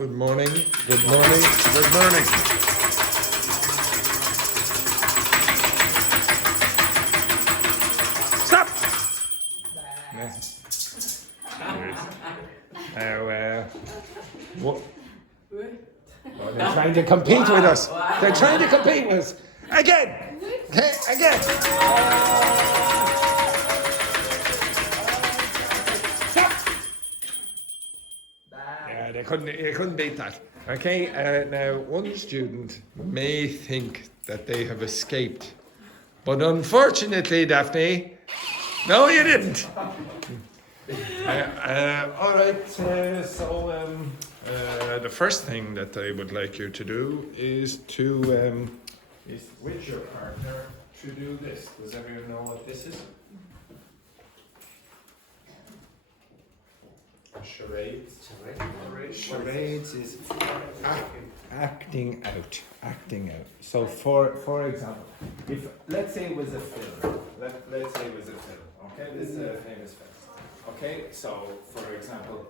Good morning. Good morning. Good morning. Stop. What? Oh, they're trying to compete with us. They're trying to compete with us. Again. Okay, again. Stop. Yeah, they couldn't beat that. Okay, now one student may think that they have escaped, but unfortunately, Daphne, no, you didn't. All right, the first thing that I would like you to do is is with your partner to do this. Does everyone know what this is? Charades. Charades is acting out. Acting out. So for example, if let's say it was a film. Let's say it was a film. Okay, this is a famous film. Okay, so for example.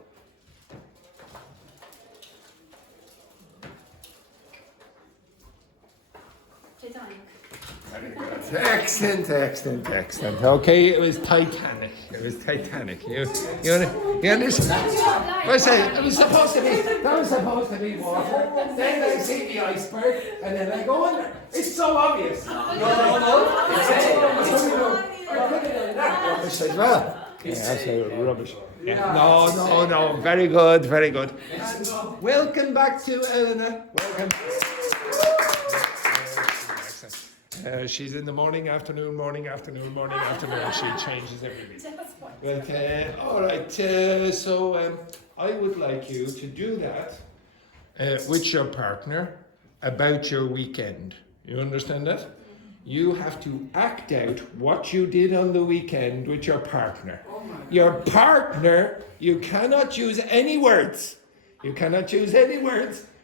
Excellent. Okay, it was Titanic. You understand? I say it was supposed to be water. Then I see the iceberg, and then I go under. It's so obvious. No. I put it in that rubbish as well. Yeah, that's rubbish. Yeah. No. Very good. And welcome back to Eleanor. Welcome. She's in the morning, afternoon. She changes every week. But, all right, so I would like you to do that with your partner about your weekend. You understand that? You have to act out what you did on the weekend with your partner. Your partner, you cannot use any words.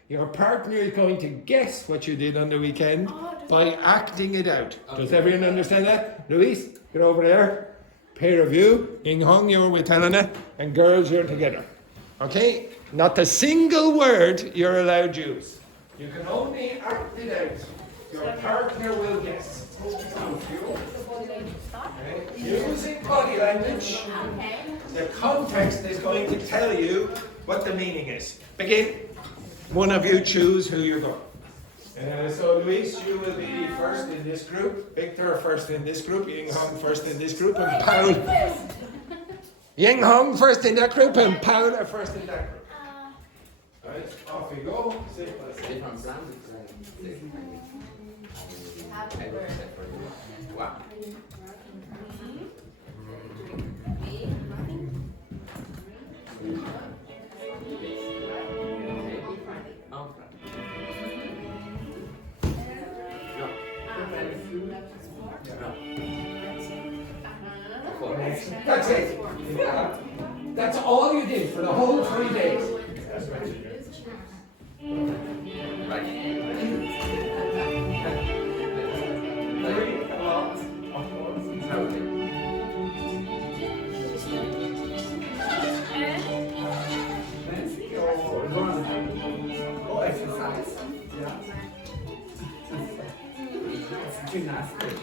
Your partner is going to guess what you did on the weekend by acting it out. Does everyone understand that? Luis, get over there. Pair of you. Ying Hong, you're with Helena. And girls, you're together. Okay? Not a single word you're allowed to use. You can only act it out. Your partner will guess. Okay. Using body language, the context is going to tell you what the meaning is. Begin. One of you choose who you're going. So Luis, you will be first in this group. Victor first in this group. Ying Hong first in this group, and Paul. Ying Hong first in that group, and Paula first in that group. Right, off you go. Wow. That's it. That's all you did for the whole 3 days. That's right. Oh, exercise. Yeah. Gymnastics.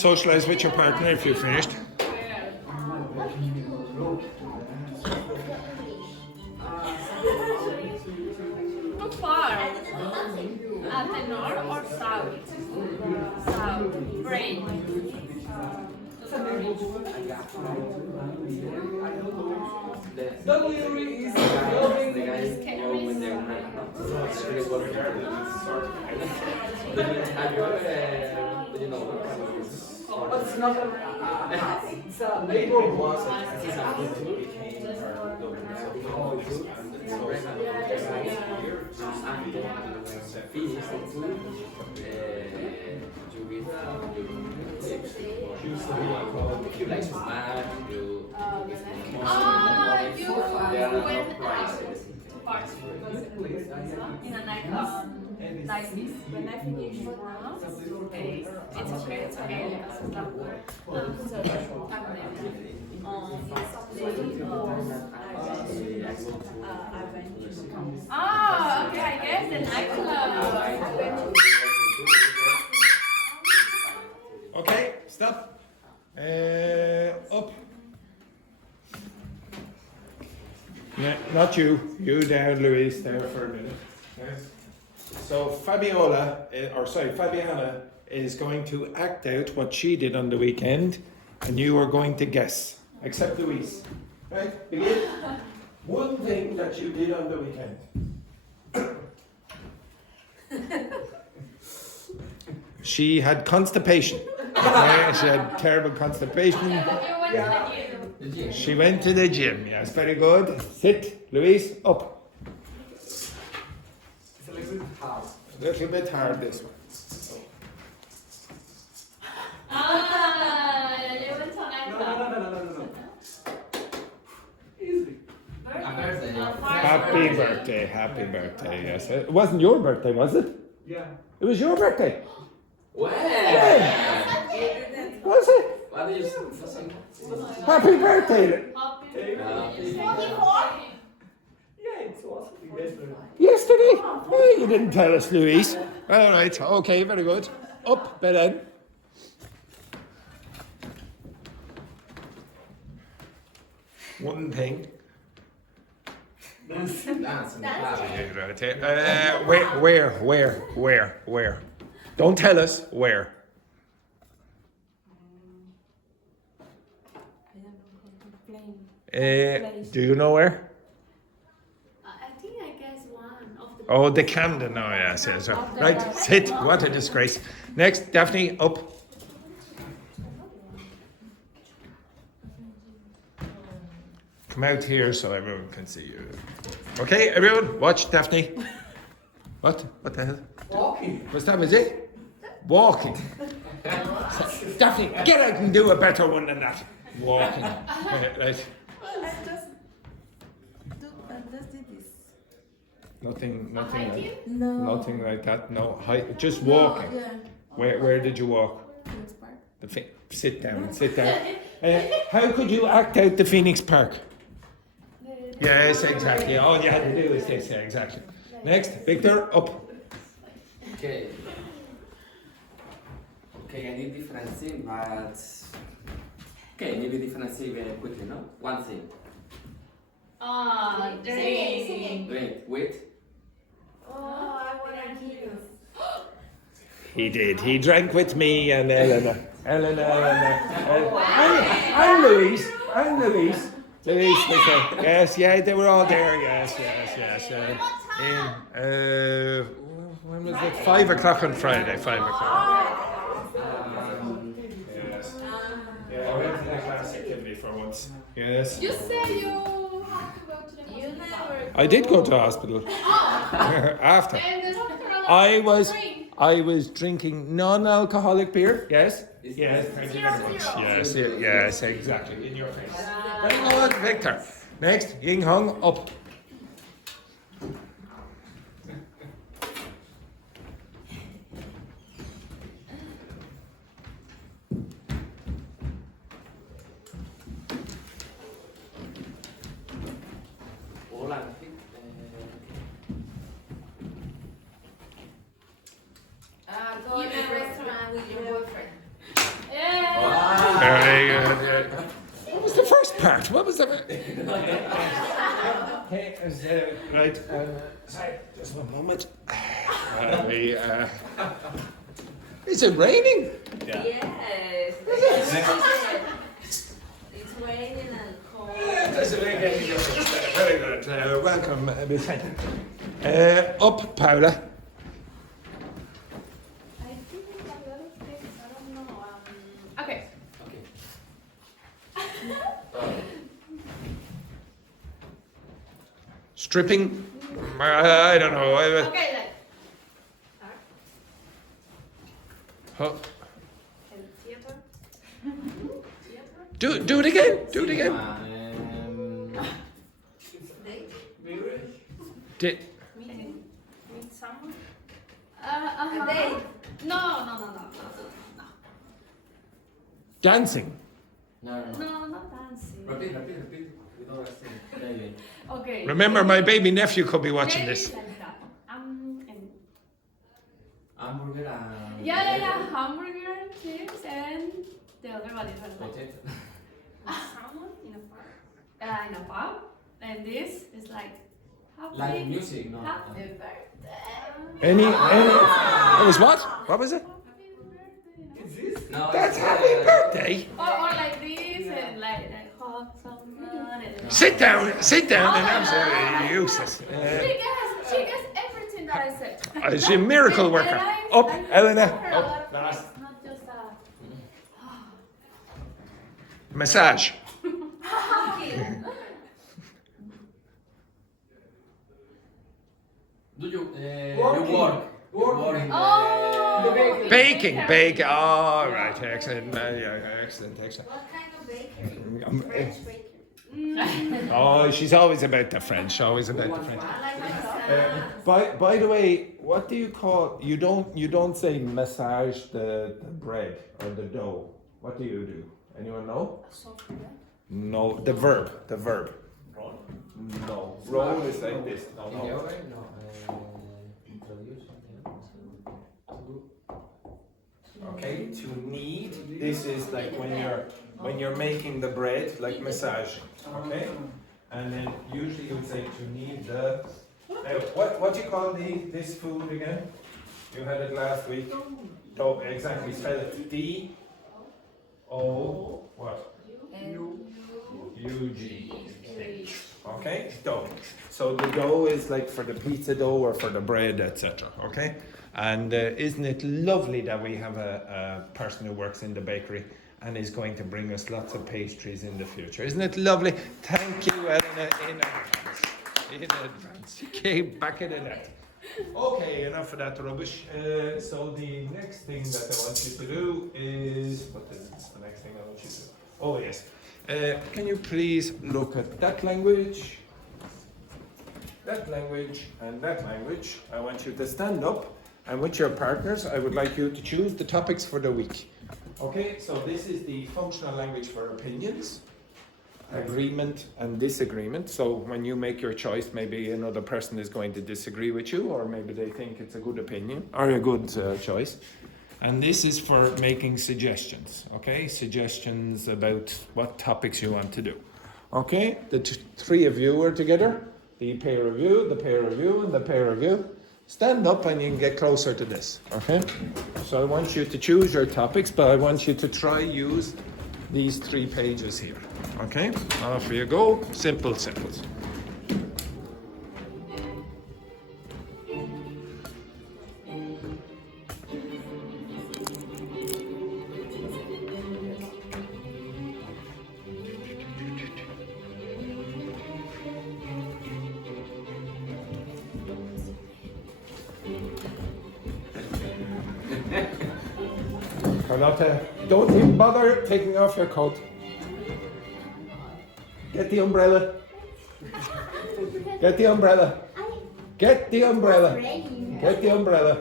socialize with your partner if you've finished. Too far. Tenor or south? South. Brain. It's not it's a labor was In a nightclub, like this. When I finish work, it's okay, it's okay. Oh, okay, I guess the nightclub. Okay, stop. Up. Yeah, not you. You down, Louise, there for a minute. Yes. So Fabiana is going to act out what she did on the weekend, and you are going to guess. Except Louise. Right? Begin. One thing that you did on the weekend. She had constipation. Okay, she had terrible constipation. She went to the gym. Yes, very good. Sit, Louise, up. it's a little bit hard. A little bit hard, this one. You went to nightclub. No. Easy. Happy birthday, yes. It wasn't your birthday, was it? Yeah. It was your birthday. Well, Was it? what do you say? Happy birthday. Yeah, it was yesterday. Yesterday? Oh, you didn't tell us, Louise. All right, okay, very good. Up, Belen. One thing. Dance in the club. Where? Don't tell us where. Do you know where? I think I guess one of the. Oh, the Camden. Oh, yes. Right, sit. What a disgrace. Next, Daphne, up. Come out here so everyone can see you. Okay, everyone, watch Daphne. What? What the hell? Walking. What's that, is it? Walking. Daphne, get out and do a better one than that. Walking. Right. Just did this. Nothing like, No. nothing like that. No, just walking. Yeah. Where did you walk? Phoenix Park. Sit down. How could you act out the Phoenix Park? Yes, exactly. All you had to do is this. Yeah, exactly. Next, Victor, up. Okay. Okay, I need different thing, but okay, maybe different thing very quickly, no? One thing. Drink. Wait. Oh, I wanna hear. He did. He drank with me and Eleanor. And Louise. Louise was there. Yes, yeah, they were all there. Yes. When was it? 5 o'clock on Friday. 5 o'clock. Yes. Yeah, I went to the class activity for once. Yes. You said you have to go to the hospital. I did go to the hospital. After. And the doctor allowed you to drink. I was drinking non-alcoholic beer. Yes. Yes. Thank you very much. Yes, exactly. In your face. Very good, Victor. Next, Ying Hong, up. Hola. Go to a restaurant with your boyfriend. Yeah. Hey, right. Sorry, just one moment. Is it raining? Yes. It's raining and cold. Very good. Welcome. Up, Paula. I think a lot of things. I don't know. Okay. Stripping. I don't know. Okay, then. Huh. And theater. Do it again. Do it again. Did, Meet someone. A date. No. dancing. No. No, not dancing. Repeat. We don't understand. Maybe. Okay. Remember, my baby nephew could be watching Maybe this. like that. And Hamburger and... yeah. Hamburger, chips, and the other one is like Potato. someone in a park. In a pub. And this is like happy. Like music, no. Happy birthday. Any? It was what? What was it? Happy birthday. Is this? No, That's it's, happy birthday. Or like this and like hug someone and Sit down and absolutely useless. she gets everything that I said. She's a miracle worker. Up, Elena. Up. It's not just a Massage. Do you Working. work? Working. In Oh. The bakery. Bake. Oh, right. Excellent. Yeah, excellent. What kind of bakery? Um, French bakery. Oh, she's always about the French. Always about the French. I like massage. By the way, what do you call? You don't say massage the bread or the dough. What do you do? Anyone know? No, the verb. No, roll is like this. the No. oven? No. Introduce Okay, to knead. This is like when you're making the bread, like massaging. Okay, and then usually you would say to knead the. What do you call this food again? You had it last week. Dough. Exactly. Spell it. D. O. What? U-G. Okay, dough. So the dough is like for the pizza dough or for the bread, etc. Okay, and isn't it lovely that we have a person who works in the bakery and is going to bring us lots of pastries in the future? Isn't it lovely? Thank you, Elena, in advance. In advance. Okay, back in the net. Okay, enough of that rubbish. So the next thing that I want you to do is, what is the next thing I want you to do? Oh yes. Can you please look at that language, and that language? I want you to stand up, and with your partners, I would like you to choose the topics for the week. Okay, so this is the functional language for opinions, agreement and disagreement. So when you make your choice, maybe another person is going to disagree with you, or maybe they think it's a good opinion or a good choice. And this is for making suggestions, okay? Suggestions about what topics you want to do. Okay, the three of you are together, the peer review, and the peer review. Stand up and you can get closer to this, okay? So I want you to choose your topics, but I want you to try use these 3 pages here, okay? Off you go, simple. Carlotta, don't even bother taking off your coat. Get the umbrella. Get the umbrella. Get the umbrella. Get the umbrella.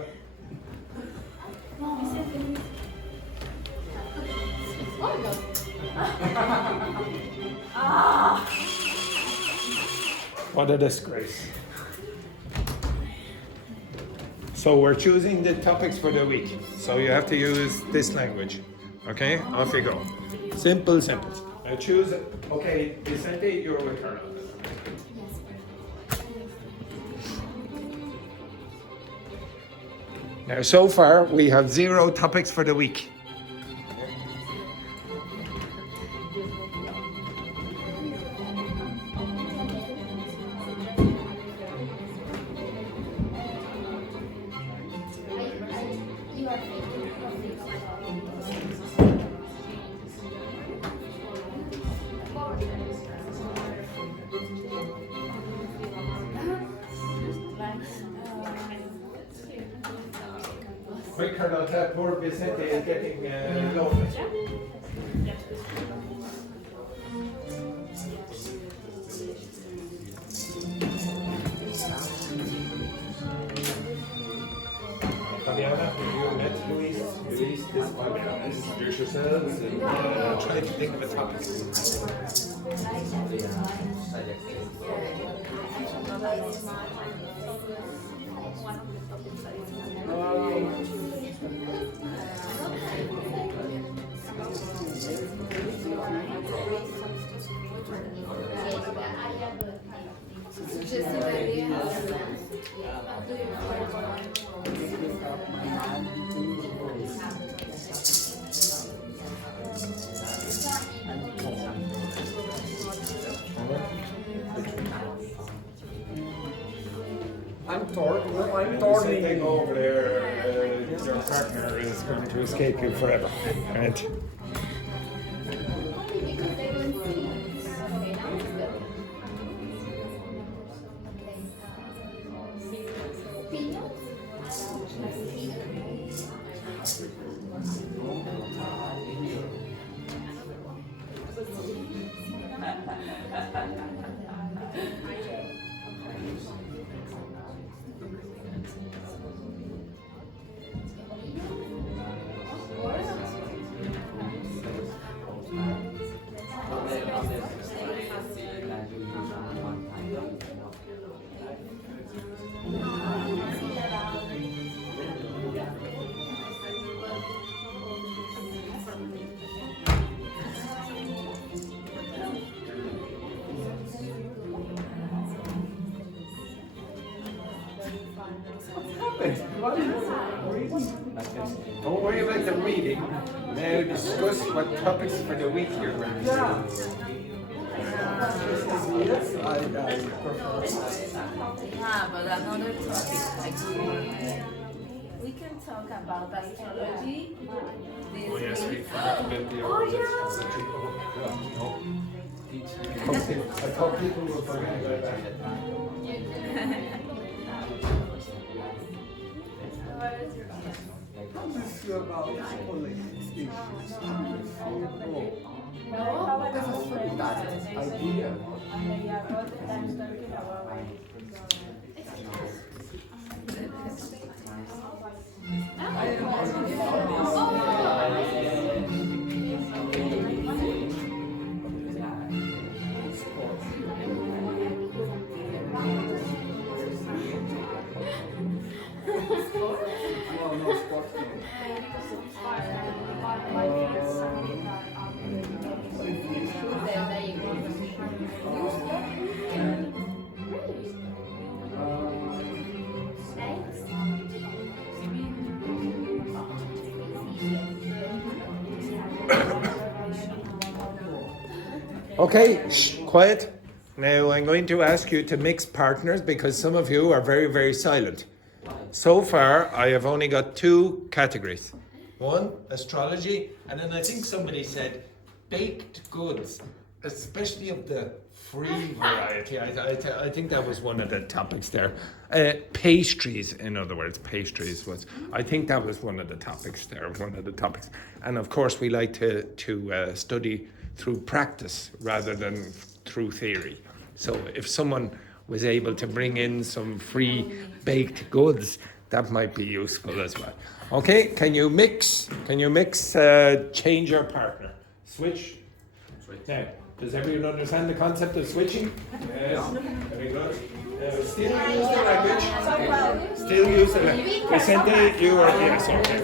What a disgrace. So we're choosing the topics for the week. So you have to use this language. Okay, off you go. Simple. Choose. Okay, Vicente, you're with Carlotta. Now, so far, we have 0 topics for the week. Quick, Carlotta, poor Vicente is getting lonely. Fabiana, you met Luis. Luis, this Fabiana, introduce yourselves and try to think of a topic. I'm Something over there, your partner is going to escape you forever. And don't worry about the reading. Now discuss what topics for the week you're going to do. Yes, I prefer. But another topic, like we can talk about astrology. Oh yes, we forgot about the astrology. I thought people were forgetting about that. How do you feel about politics issues? No, This is fantastic idea. No, sports team. Okay, shh, quiet. Now I'm going to ask you to mix partners because some of you are very, very silent. So far, I have only got 2 categories. One, astrology, and then I think somebody said baked goods, especially of the free variety. I think that was one of the topics there. Pastries, in other words, pastries was. I think that was one of the topics there. One of the topics, and of course we like to study through practice rather than through theory. So if someone was able to bring in some free baked goods, that might be useful as well. Okay, can you mix? Change your partner. Switch. Now, does everyone understand the concept of switching? Yes. Very good. Still use the language. Still use the language. Vicente, you are yes. Okay.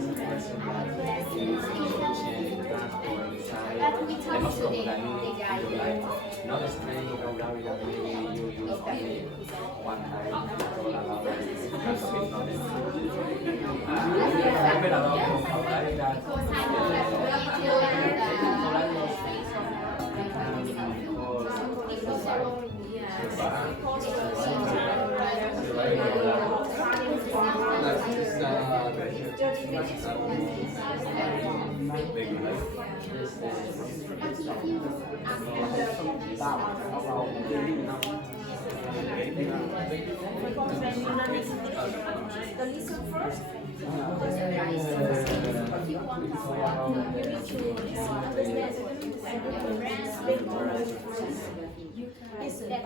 the most common that you use in your life. Not a strange vocabulary that maybe you use only one time all about it. That's a bit not remember a lot of vocabulary that The listen first. If you want to, you need to understand is that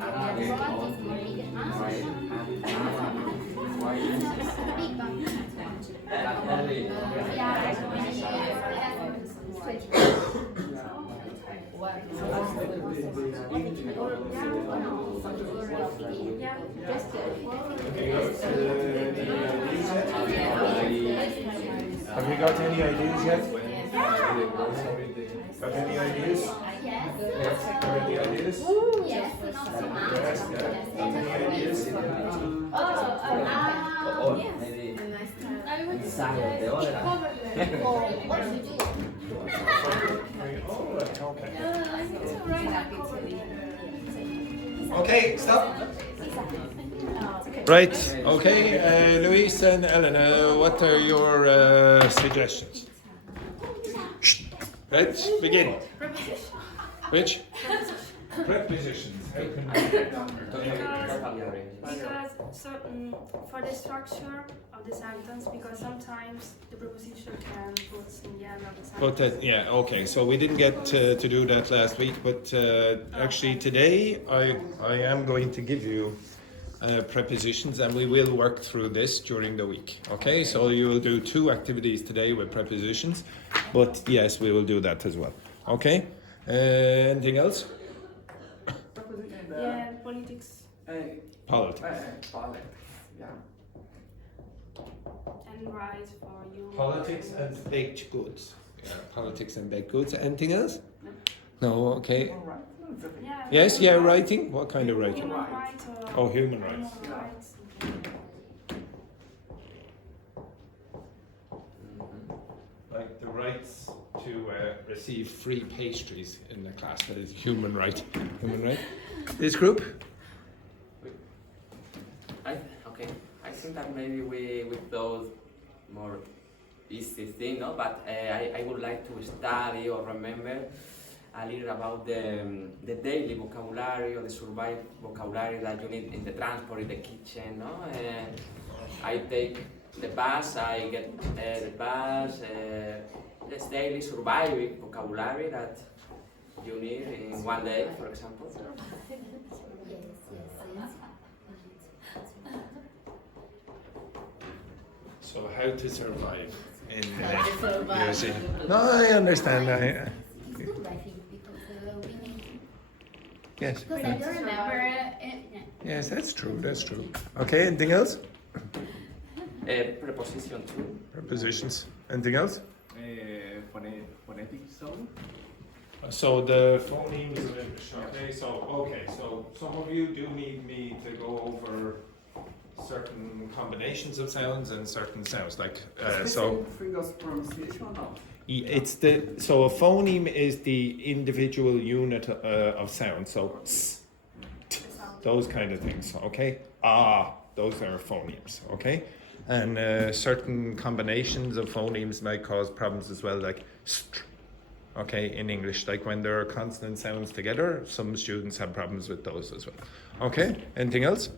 Have you got any ideas yet? Got any ideas? Yes. Got any ideas? yes, not so much. Yes, yeah. Got any ideas? Yes. maybe I would Saturday, the other. or what you do. All right, okay. It's alright. Okay, stop. Right, okay, Louise and Elena, what are your suggestions? Right, begin. Which? Prepositions. How can we Because for the structure of the sentence, because sometimes the preposition can put in the end of the sentence. But yeah, okay. So we didn't get to do that last week, but actually today I am going to give you prepositions, and we will work through this during the week. Okay, so you will do 2 activities today with prepositions, but yes, we will do that as well. Okay. Anything else? Yeah, politics Politics. Yeah. and rights for you. Politics and baked goods. Yeah, politics and baked goods. Anything else? No. Okay. Yeah. Yes. Yeah. Writing. What kind of writing? Human rights or Oh, human rights. animal rights. Like the rights to receive free pastries in the class. That is human right. Human right. This group. Okay, I think that maybe we with those more easy things, no? But I would like to study or remember a little about the daily vocabulary or the survival vocabulary that you need in the transport, in the kitchen, no? I take the bus, I get the bus, this daily surviving vocabulary that you need in one day, for example. So how to survive in New Zealand? No, I understand. It's good, I think, because we need. Yes. Because I don't remember it. Yes, that's true. That's true. Okay. Anything else? Preposition too. Prepositions. Anything else? Phonetic sound. So the phonemes of English. Okay. So some of you do need me to go over certain combinations of sounds and certain sounds, like so. Fingers pronunciation or not? It's so a phoneme is the individual unit of sound. So s, t, those kind of things. Okay. Those are phonemes. Okay. And certain combinations of phonemes might cause problems as well, like str. Okay, in English, like when there are consonant sounds together, some students have problems with those as well. Okay. Anything else?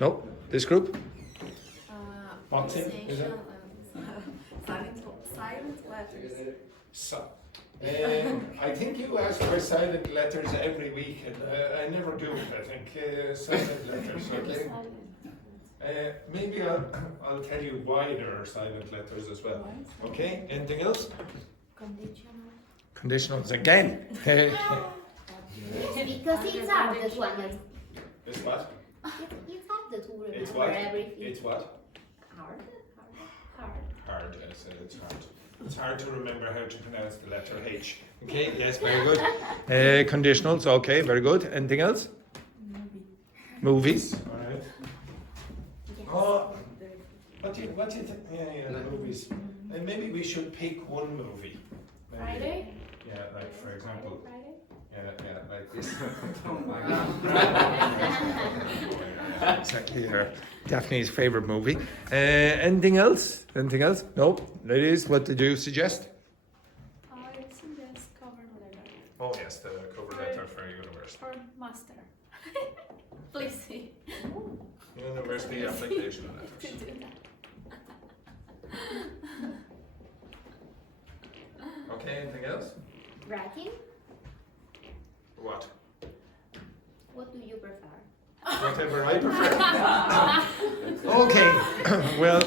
No. This group? Boxing, is it? Silent letters. So, I think you ask for silent letters every week, and I never do it. I think silent letters. Okay. Maybe I'll tell you why there are silent letters as well. Okay. Anything else? Conditionals again. Because it's hard to understand. It's what? It's hard to remember It's what? everything. It's what? Hard. Hard. it's hard. It's hard to remember how to pronounce the letter H. Okay, yes, very good. Conditionals, okay, very good. Anything else? Movies. All right. Oh, what do you think? Yeah, the movies. And maybe we should pick one movie. Maybe. Friday? Yeah, like for example. Friday? Yeah, like this. Oh my God. Exactly her. Daphne's favorite movie. Anything else? Anything else? No. Ladies, what did you suggest? I suggest covered letter. Oh yes, the cover letter for university. Or master. Please see. University application To letters. do that. Okay, anything else? Writing? What? What do you prefer? Whatever I prefer. Okay, well,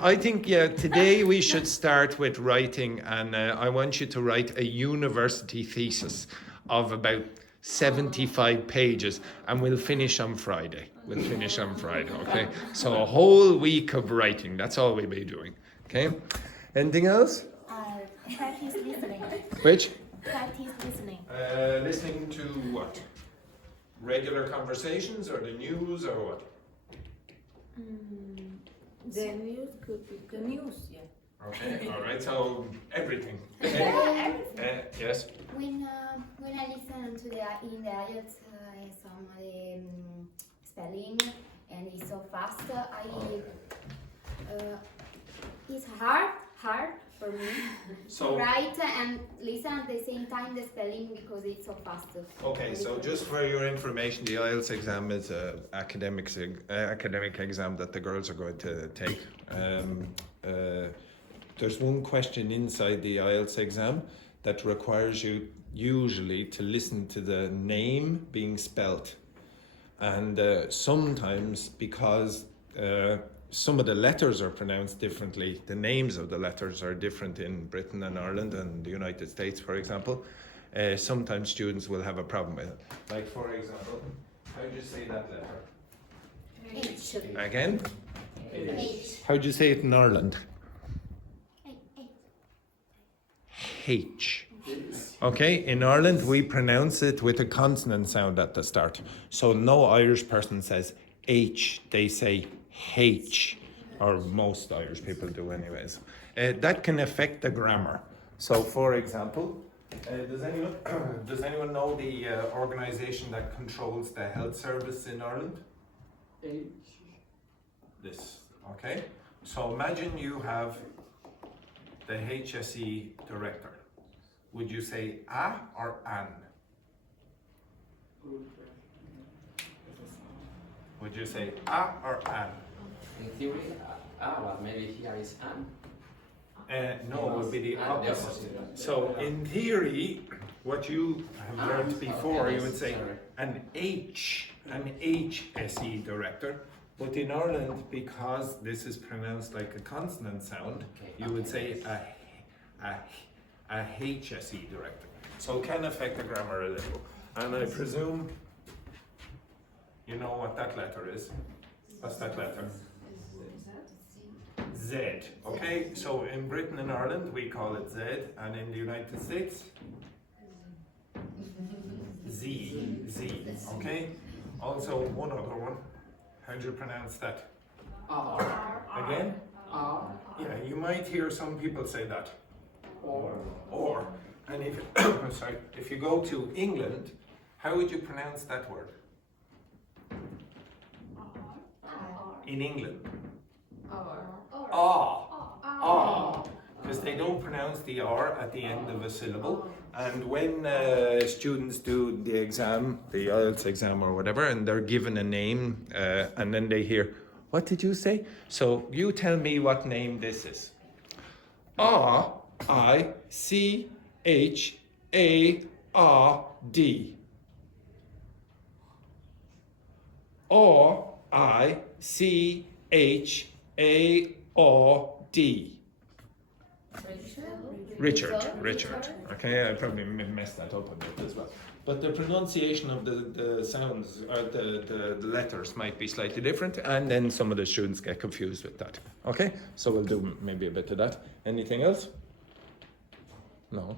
I think, yeah, today we should start with writing, and I want you to write a university thesis of about 75 pages, and we'll finish on Friday. Okay? So a whole week of writing, that's all we'll be doing, okay? Anything else? Practice listening. Which? Practice listening. Listening to what? Regular conversations or the news or what? The news could be the news, yeah. Okay, all right, so everything. Okay. Yes. When I listen to the in the IELTS some spelling and it's so fast, it's hard for me to So write and listen at the same time the spelling because it's so fast. okay, so just for your information, the IELTS exam is an academic exam that the girls are going to take. There's one question inside the IELTS exam that requires you usually to listen to the name being spelt, and sometimes because some of the letters are pronounced differently, the names of the letters are different in Britain and Ireland and the United States, for example. Sometimes students will have a problem with it. Like, for example, how do you say that letter? H. Again? H. How do you say it in Ireland? H. Okay, in Ireland we pronounce it with a consonant sound at the start. So no Irish person says H, they say H, or most Irish people do anyways. That can affect the grammar. So for example, does anyone know the organisation that controls the health service in Ireland? This, okay? So imagine you have the HSE director. Would you say a or an? Would you say a or an? In theory, but maybe here is an. No, it would be the opposite. So in theory, what you have learned before, you would say an HSE director. But in Ireland, because this is pronounced like a consonant sound, you would say a HSE director. So it can affect the grammar a little. And I presume you know what that letter is. What's that letter? Z. Okay, so in Britain and Ireland we call it Z, and in the United States? Z. Okay? Also one other one. How do you pronounce that? Again? Yeah, you might hear some people say that. Or. And if sorry, if you go to England, how would you pronounce that word? In England? Because they don't pronounce the R at the end of a syllable. And when students do the exam, the IELTS exam or whatever, and they're given a name, and then they hear, what did you say? So you tell me what name this is. R-I-C-H-A-R-D. R-I-C-H-A-R-D. Richard. Okay, I probably messed that up a bit as well. but the pronunciation of the sounds, or the letters might be slightly different, and then some of the students get confused with that. Okay, so we'll do maybe a bit of that. Anything else? No,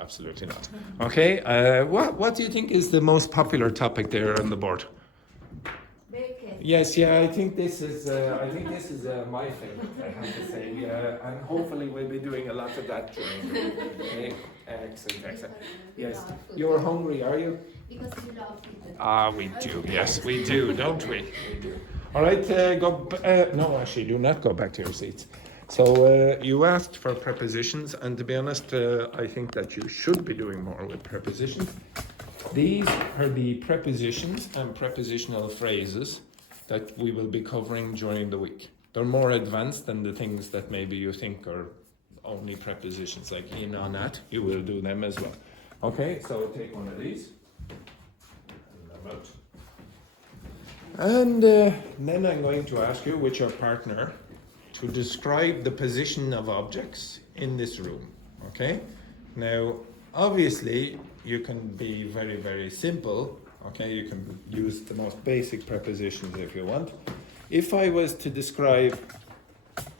absolutely not. Okay, what do you think is the most popular topic there on the board? Yes, I think this is my favorite, I have to say, and hopefully we'll be doing a lot of that during the week. Okay? Excellent. Yes, you're hungry, are you? Because you love it. We do. Yes, we do, don't we? We do. All right, no, actually, do not go back to your seats. So you asked for prepositions, and to be honest, I think that you should be doing more with prepositions. These are the prepositions and prepositional phrases that we will be covering during the week. They're more advanced than the things that maybe you think are only prepositions, like in, on, at. You will do them as well. Okay, so take one of these. And I'm out. And then I'm going to ask you, with your partner, to describe the position of objects in this room. Okay? Now, obviously, you can be very, very simple. Okay, you can use the most basic prepositions if you want. If I was to describe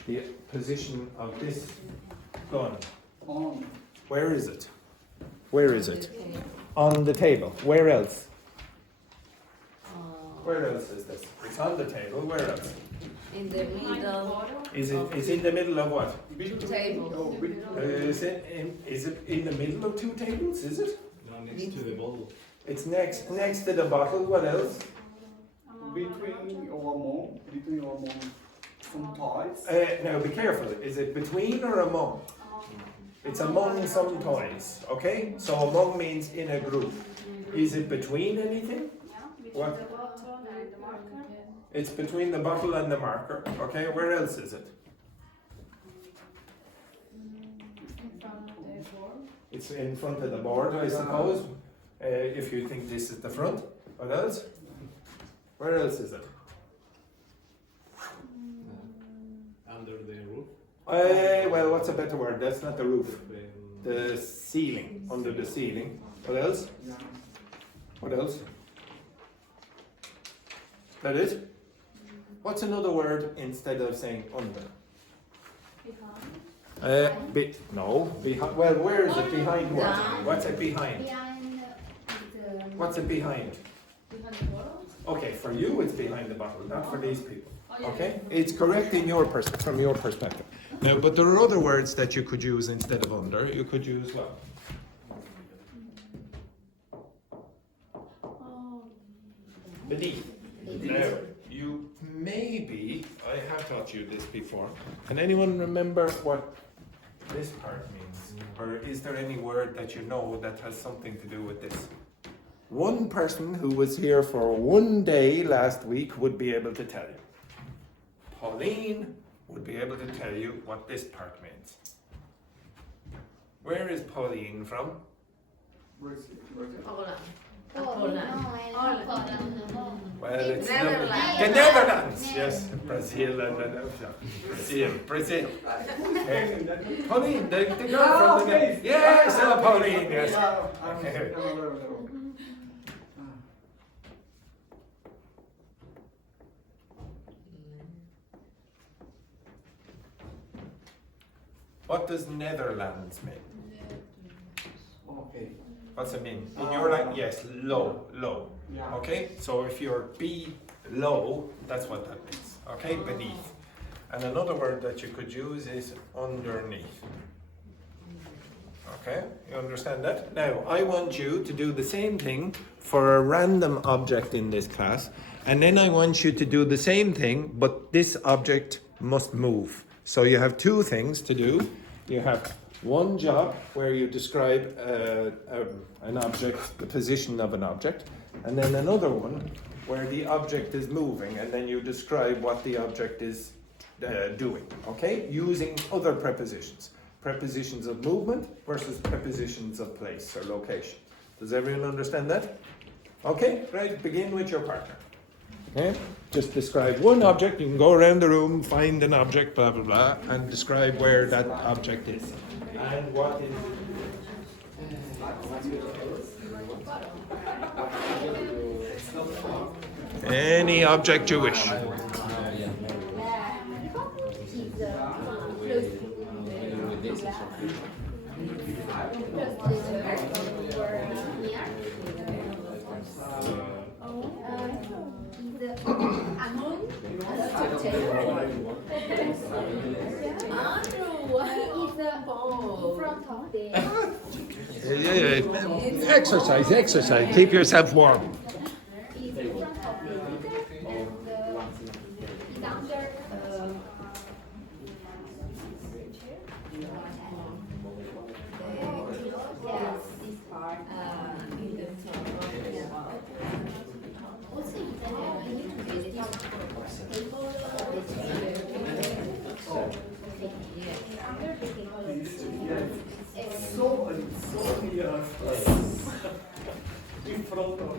the position of this gun, where is it? Where is it? On the table. Where else? Where else is this? It's on the table. Where else? In the middle. Is in the middle of what? Table. Is it in the middle of two tables? Is it? No, next to the bottle. It's next to the bottle. What else? Between some toys. Now be careful. Is it between or among? It's among some toys. Okay. So among means in a group. Is it between anything? Between What? the bottle and the marker. It's between the bottle and the marker. Okay. Where else is it? It's in front of the board, I suppose. If you think this is the front. What else? Where else is it? Under the roof. Well, what's a better word? That's not the roof. The ceiling. Under the ceiling. What else? What else? That it? What's another word instead of saying under? Behind. Well, where is it? Behind what? What's it behind? Behind the... What's it behind? Behind the bottle? Okay, for you it's behind the bottle, not for these people. Okay? It's correct in your from your perspective. Now, but there are other words that you could use instead of under. You could use what? Beneath. Now, you maybe, I have taught you this before. Can anyone remember what this part means? Or is there any word that you know that has something to do with this? One person who was here for one day last week would be able to tell you. Pauline would be able to tell you what this part means. Where is Pauline from? Holland. Oh, Holland. no, I love Holland. Well, it's Netherlands. the Netherlands. Yes, Brazil and Brazil. Pauline, the girl from the Netherlands. Yes, Pauline. Yes. Okay. What does Netherlands mean? Okay. What's it mean? In your line, yes, low. Yeah. Okay, so if you're below, that's what that means. Okay, beneath. And another word that you could use is underneath. Okay, you understand that? Now, I want you to do the same thing for a random object in this class, and then I want you to do the same thing, but this object must move. So you have two things to do. You have one job where you describe an object, the position of an object, and then another one where the object is moving, and then you describe what the object is doing, okay? Using other prepositions. Prepositions of movement versus prepositions of place or location. Does everyone understand that? Okay, right, begin with your partner. Okay? Just describe one object. You can go around the room, find an object, blah, blah, blah, and describe where that object is. And what is it? Any object you wish. Yeah. Exercise. Keep yourself warm. In front of us.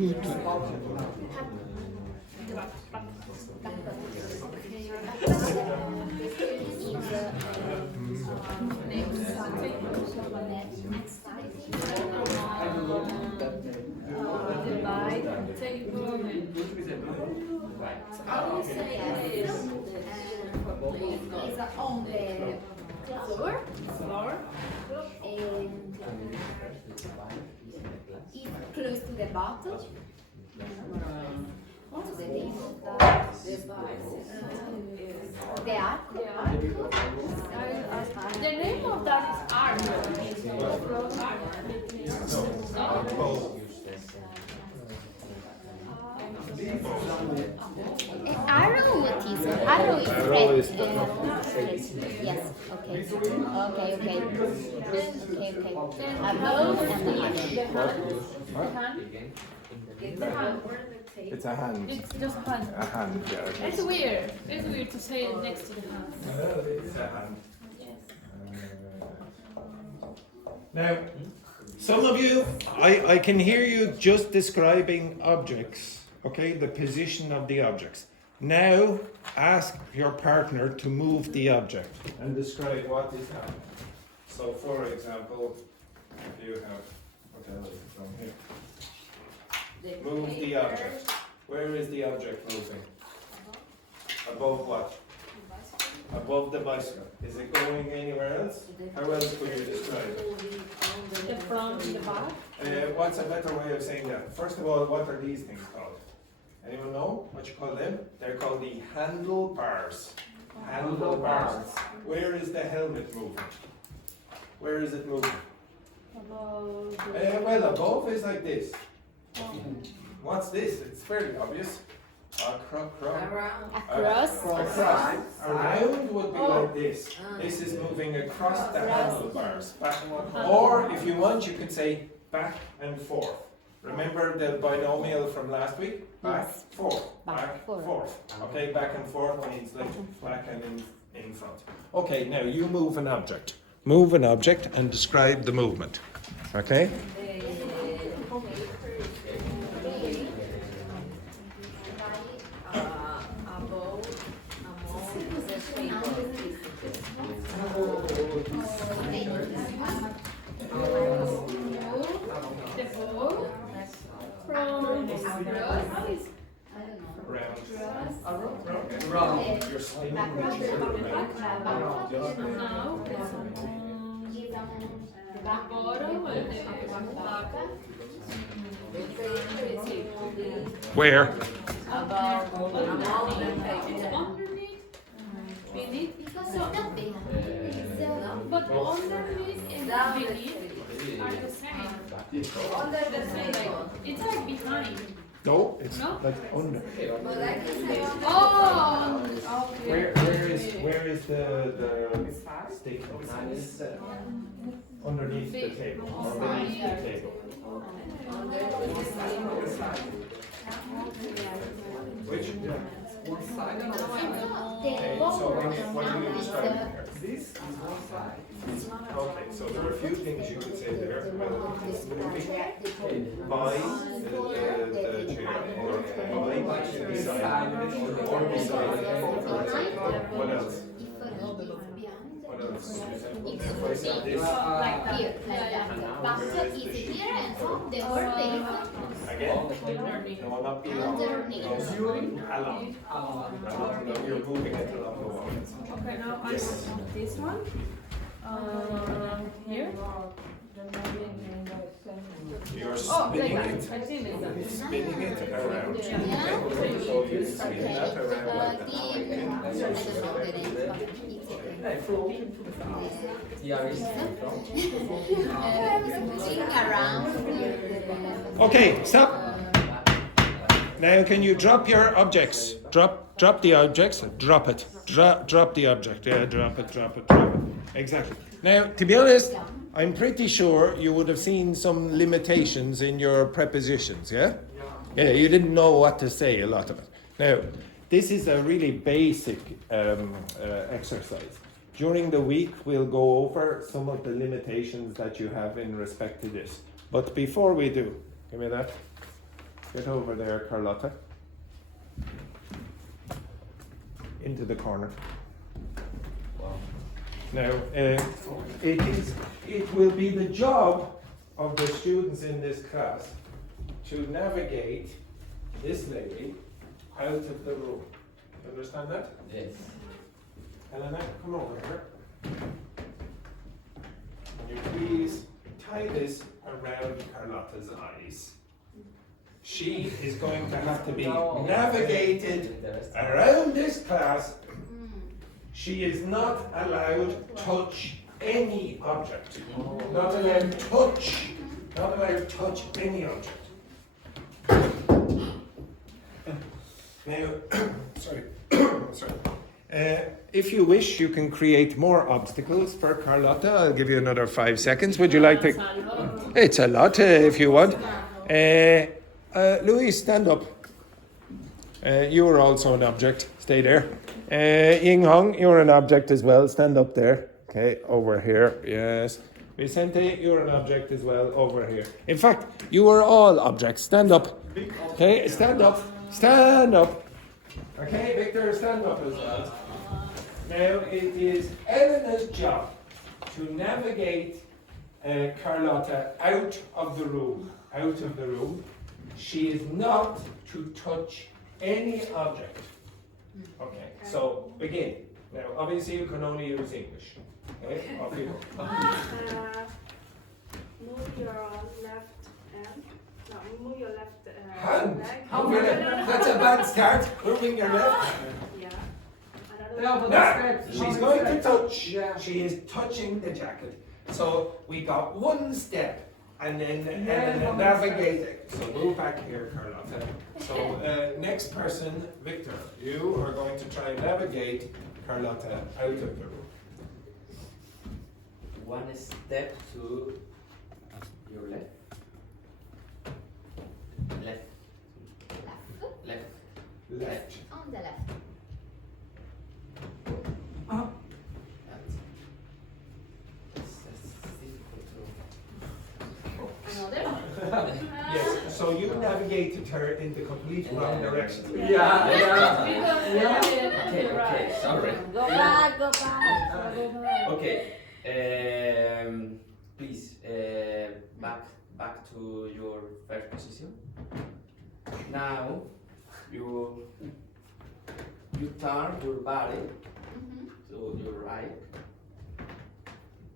It's on the floor. And it's close to the bottom. What's the name of the arc? The name of that is arm. Arrow, what is it? Arrow is Arrow is straight. Yes, okay. Okay. Above and under. It's a hand. It's just a hand. A hand, yeah. It's weird. It's weird to say it next to the hand. It's a hand. Yes. Now, some of you, I can hear you just describing objects, okay, the position of the objects. Now, ask your partner to move the object and describe what is happening. So, for example, if you have, okay, from here. Move the object. Where is the object moving? Above what? Above the bicycle. Is it going anywhere else? How else could you describe it? The front and the back. What's a better way of saying that? First of all, what are these things called? Anyone know what you call them? They're called the handlebars. Handlebars. Where is the helmet moving? Where is it moving? Well, above is like this. What's this? It's fairly obvious. Across. Around would be like this. This is moving across the handlebars. Or if you want, you could say back and forth. Remember the binomial from last week? Back, forth. Back, forth. Okay, back and forth means like back and in front. Okay, now you move an object. Move an object and describe the movement. Okay? You're spinning The bottom and the back. Where? Because of that big. But underneath and beneath are the same. It's like behind. No, it's No? like under. Oh, okay. Where is the stick? Underneath the table. Underneath the table. Which? One side. Okay, so what do you describe here? This is one side. Okay, so there are a few things you could say there. By the chair, or by beside, or beside. What else? What else? If I say this, Like that. But is here and on the birthday. again? No, not below. Underneath. No, along. No, you're moving it along the wall. Okay, now I Yes. this one. Here. You're Oh, spinning like it. that. I see like that. Spinning it around. Yeah. Okay, so you spin that around like that. Here is Moving around. Okay, stop. Now can you drop your objects? Drop the objects. Drop it. Drop the object. Yeah, drop it. Exactly. Now, to be honest, I'm pretty sure you would have seen some limitations in your prepositions, yeah? Yeah, you didn't know what to say, a lot of it. Now, this is a really basic exercise. During the week, we'll go over some of the limitations that you have in respect to this. But before we do, give me that. Get over there, Carlotta. Into the corner. Now, it will be the job of the students in this class to navigate this lady out of the room. You understand that? yes. Helena, come over here. Can you please tie this around Carlotta's eyes? She is going to have to be navigated around this class. She is not allowed to touch any object. Not allowed to touch. Not allowed to touch any object. Now, sorry. If you wish, you can create more obstacles for Carlotta. I'll give you another 5 seconds. Would you like to? It's a lot if you want. Louise, stand up. You are also an object. Stay there. Ying Hong, you're an object as well. Stand up there. Okay, over here. Yes. Vicente, you're an object as well. Over here. In fact, you are all objects. Stand up. Okay, stand up. Stand up. Okay, Victor, stand up as well. Now it is Elena's job to navigate Carlotta out of the room. Out of the room. She is not to touch any object. Okay, so begin. Now, obviously, you can only use English. Okay, off you go. Move your left hand. No, move your left Hand. leg. That's a bad start. Moving your left. Yeah. No, but Nah, she's going to touch. Yeah. She is touching the jacket. So we got one step. And then navigate it. So move back here, Carlotta. So next person, Victor, you are going to try and navigate Carlotta out of the room. One step to your left. Left. Left. Left. On the left. That's difficult Another. Yes, so you navigated her in the complete wrong direction. Okay, sorry. Go back, go back. Okay, please, back to your first position. Now, you turn your body to your right.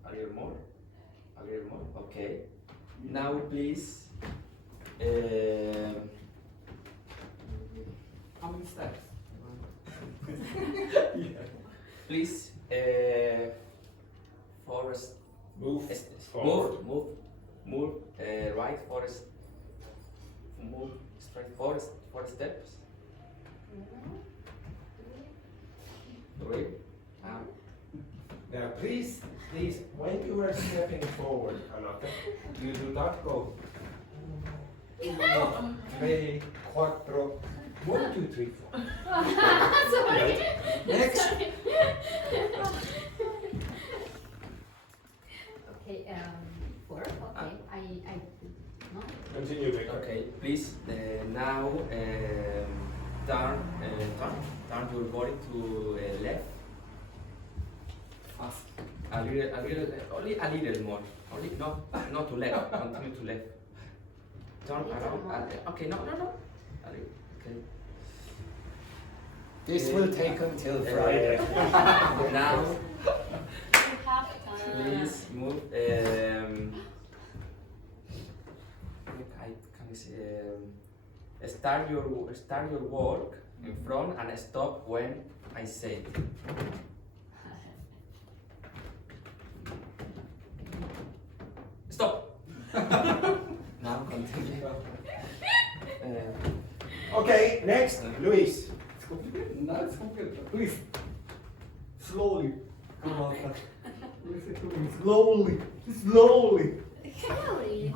A little more. Okay. Now, please, How many steps? Please, forest. Move forward. Move, right, forest. Move straight, forest, four steps. 3. Now, please, when you are stepping forward, Carlotta, you do not go 1, 2, 3, 4. 1, 2, 3, 4. Right. Next. Okay, 4. Okay, I no. Continue, Victor. Okay, please, now turn your body to left. Fast. Only a little more. Only not to left. Continue to left. Turn around. Okay, no. A little, okay. This will take until Friday. Now, You have please move. I can say. Start your work in front and stop when I say it. Stop. Now continue. Okay, next, Luis. No, it's complicated. Please. Slowly. Carlotta. Listen to me. Slowly. Slowly.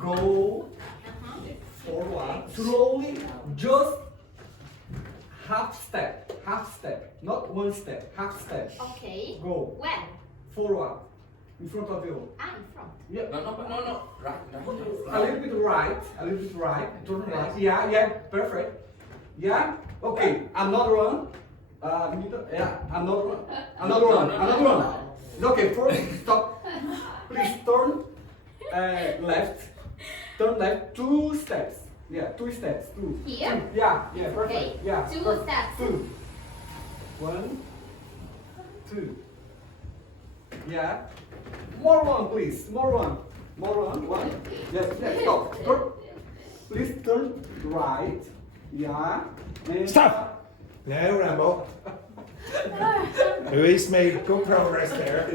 Go forward. Slowly. Just half step. Not one step. Half step. Okay. Go When? forward. In front of you. In front. Yeah. No. Right. A little bit right. Turn right. Yeah. Perfect. Yeah. Okay. Another one. Yeah. Another one. Okay. First, stop. Please turn left. Turn left. 2 steps. Yeah. 2 steps. 2. Here? 2. Yeah. Perfect. Okay. Yeah. 2 perfect. steps. 2. 1, 2. Yeah. More one, please. More one. 1. Yes. Stop. Turn. Please turn right. Yeah. And Stop. Now, Rambo. Luis made good progress there.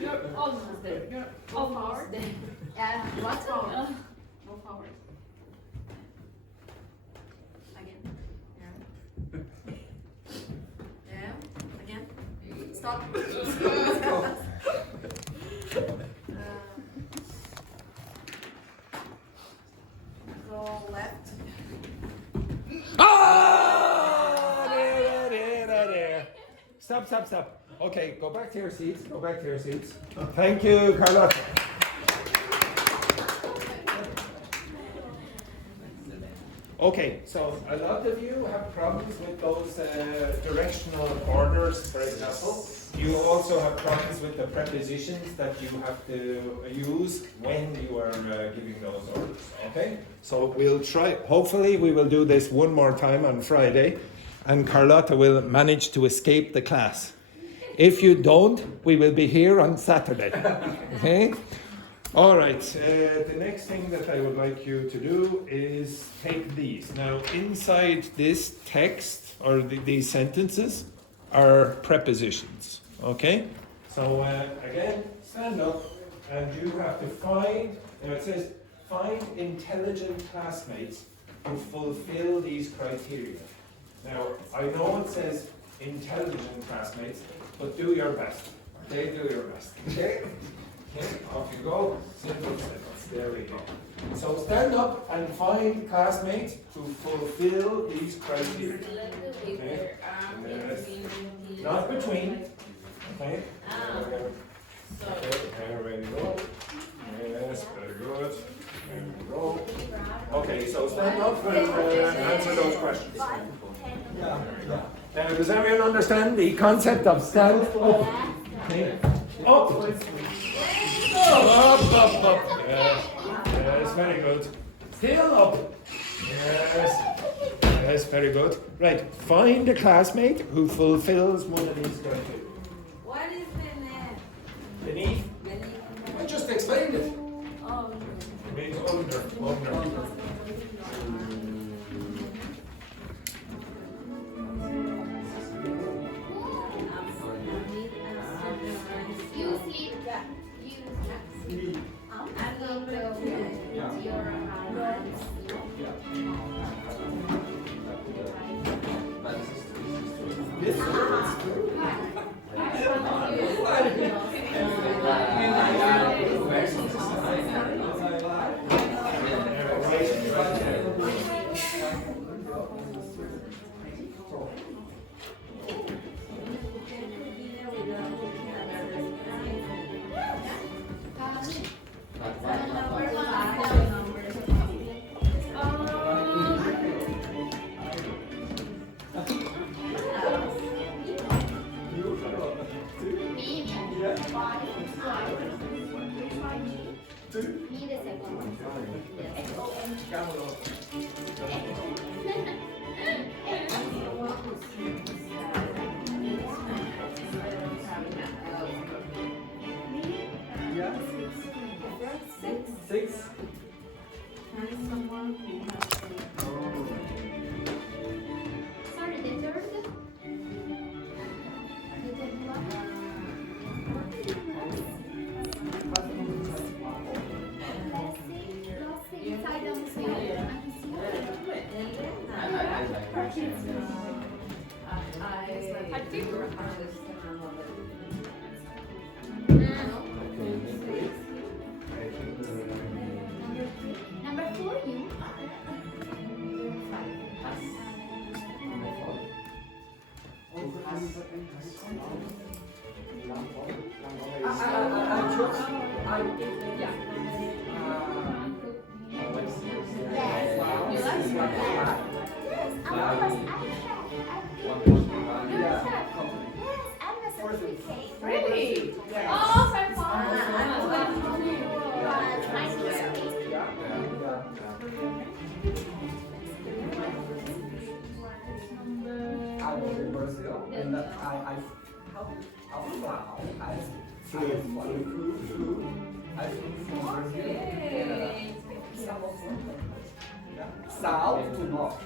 You're almost there. You're almost there. What? Move forward. Again. Yeah. Again. Stop. Go left. Ah! There. Stop. Okay, go back to your seats. Thank you, Carlotta. Okay, so a lot of you have problems with those directional orders, for example. You also have problems with the prepositions that you have to use when you are giving those orders, okay? So we'll try, hopefully we will do this one more time on Friday and Carlotta will manage to escape the class. If you don't, we will be here on Saturday, okay? All right, the next thing that I would like you to do is take these. Now, inside this text, or these sentences, are prepositions, okay? So, again, stand up, and you have to find, now it says, find intelligent classmates who fulfill these criteria. Now, I know it says intelligent classmates, but do your best, okay? Do your best, okay? Okay, off you go. Simple sentence. There we go. So stand up and find classmates who fulfill these criteria. Okay? Yes. Not between. Okay? Okay, there we go. Yes, very good. There we go. Okay, so stand up and answer those questions. yeah. Now, does everyone understand the concept of stand up? Okay. Up. Up. Yes, very good. Still up. Yes, very good. Right, find a classmate who fulfills one of these criteria. What is Beneath? I just explained it. Oh. It means under. Yeah, you next. Me. I'm going to go with your words. This is true. Me, the second one. Yeah. Six. Sorry, the third. The third one. Inside of the Number 4, you. Really? Oh, so far. I was in Brazil and I flew from Brazil. South to north.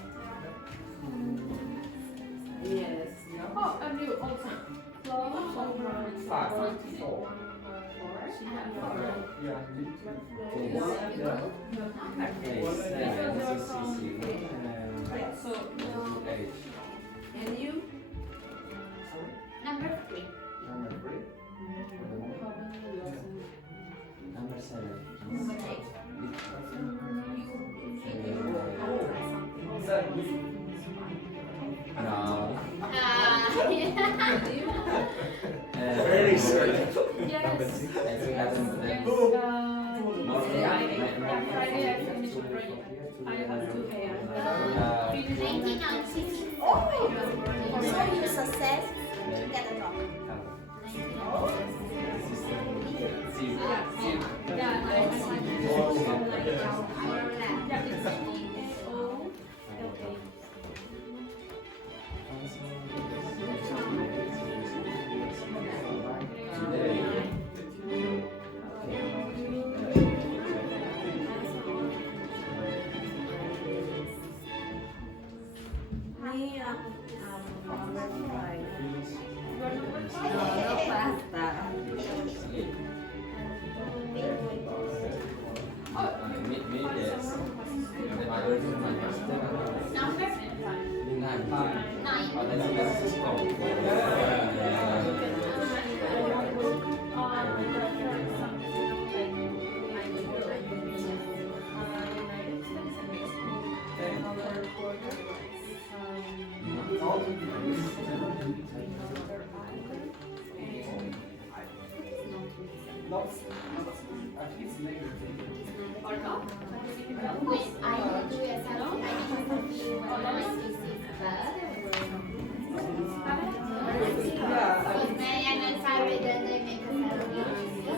Yes. Oh, and you also. Five. Four. Yeah, me too. So, and you? Number 3. Number 3. Number 7. Number 8. No. Very certain. Number 6. I think that's Friday I finished the project. I have to pay. 1996. So you success, you get a job. Or not? Wait, I will do a selfie. I need to be If Marianne and Sarah then they make a selfie.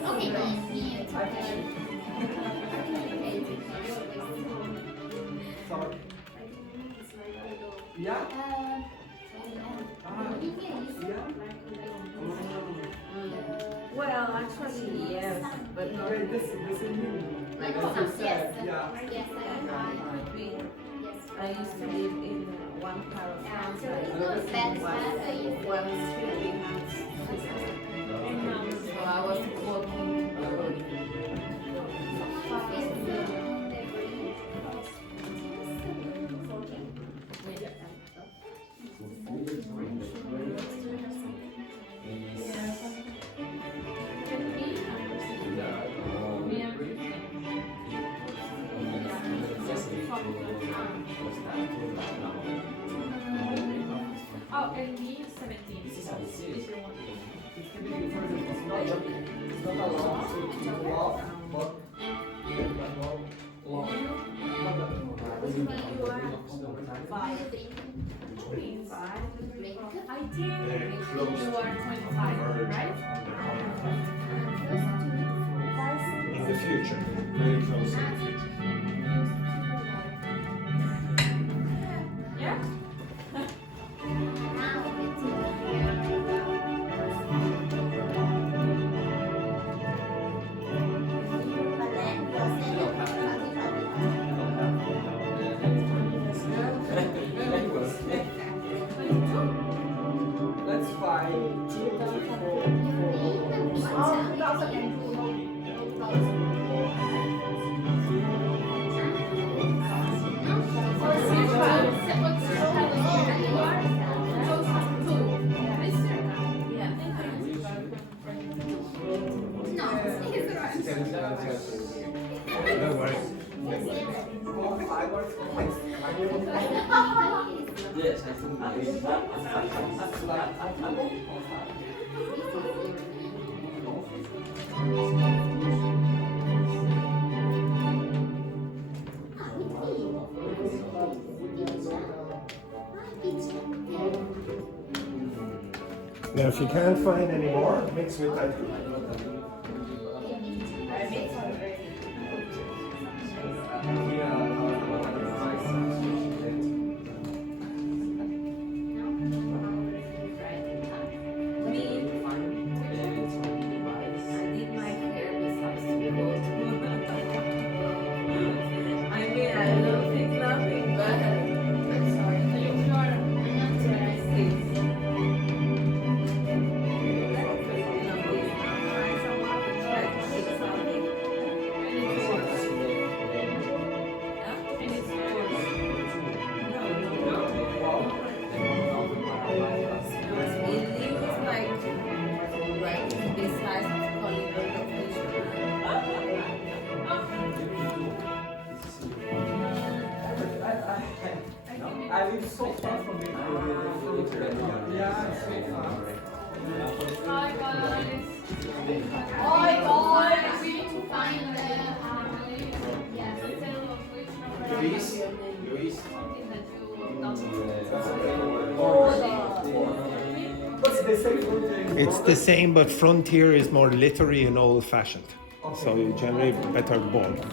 Okay, me. Sorry. Yeah? Well, actually, yes, but not. Wait, this is new. Like, As you said, yes. yeah. Yes, I used to live in one part of France. So it's not bad, One bad, city house. So I was working 17. This is 17. It's not a lot to walk, but long. Five. 25. I think close you are 25, right? In the future, very close in the future. Yeah? Let's find 2, 3, Don't worry. 4, 5 or 6. Yes, I think Now, if you can't find any more, mix with that. I live so far from it. Yeah, it's so far. Hi guys. Oi, oi! We need to find the. Luis? Luis? What's the same thing? It's the same, but frontier is more literary and old-fashioned. So you generally better bold.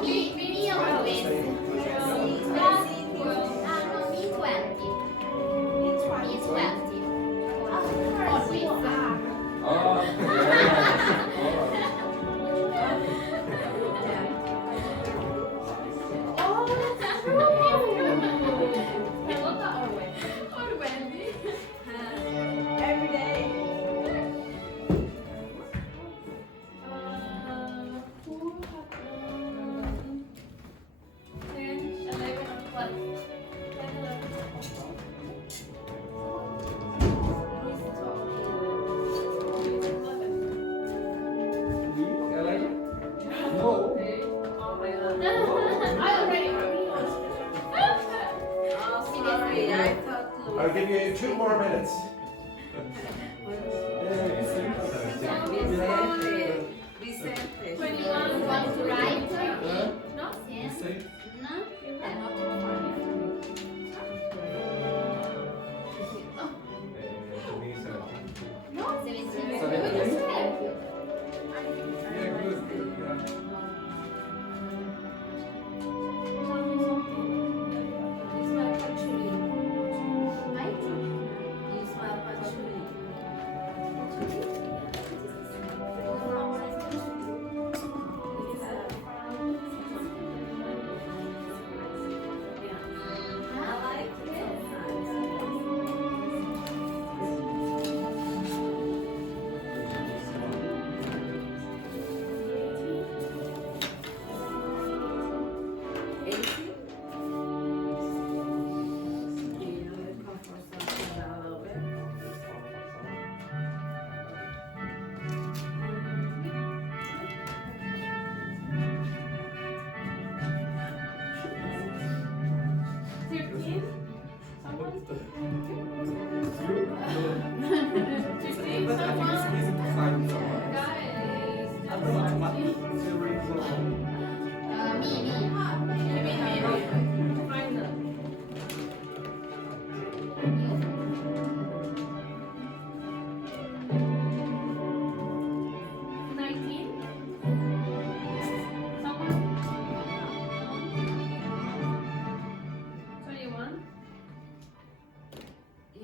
Me always. Me 20. Me 20. Always. minutes. Vicente. 21. Want to write? Huh? No? Yes. No? I'm not No? 17. Yeah, good. Yeah. Tell me something. You smell patchouli. Right? You smell patchouli. But I think it's easy to find someone. I don't know, automatic series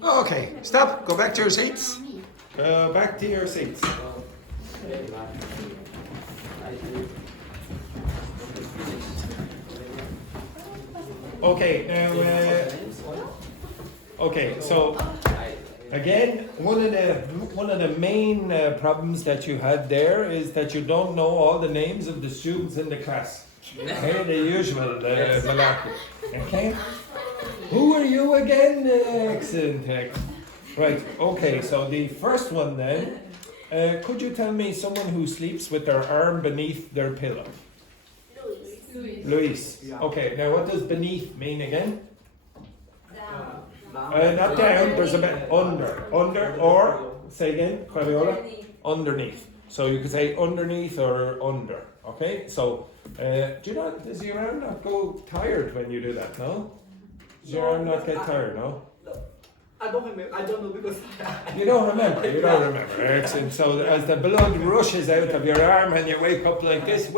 Okay, stop. Go back to your seats. Go back to your seats. Okay, now, okay, so again, one of the main problems that you had there is that you don't know all the names of the students in the class. Okay, the usual malarkey. Okay, who are you again? Excellent. Right. Okay. So the first one then. Could you tell me someone who sleeps with their arm beneath their pillow? Luis. Yeah. Okay. Now, what does beneath mean again? Down. Not down. There's a bit under, or say again, Carlotta. Underneath. So you could say underneath or under. Okay. So, do you not? Does your arm not go tired when you do that? No. Does your arm not get tired? No. I don't remember. I don't know because You don't remember. You don't remember. Excellent. So as the blood rushes out of your arm and you wake up like this,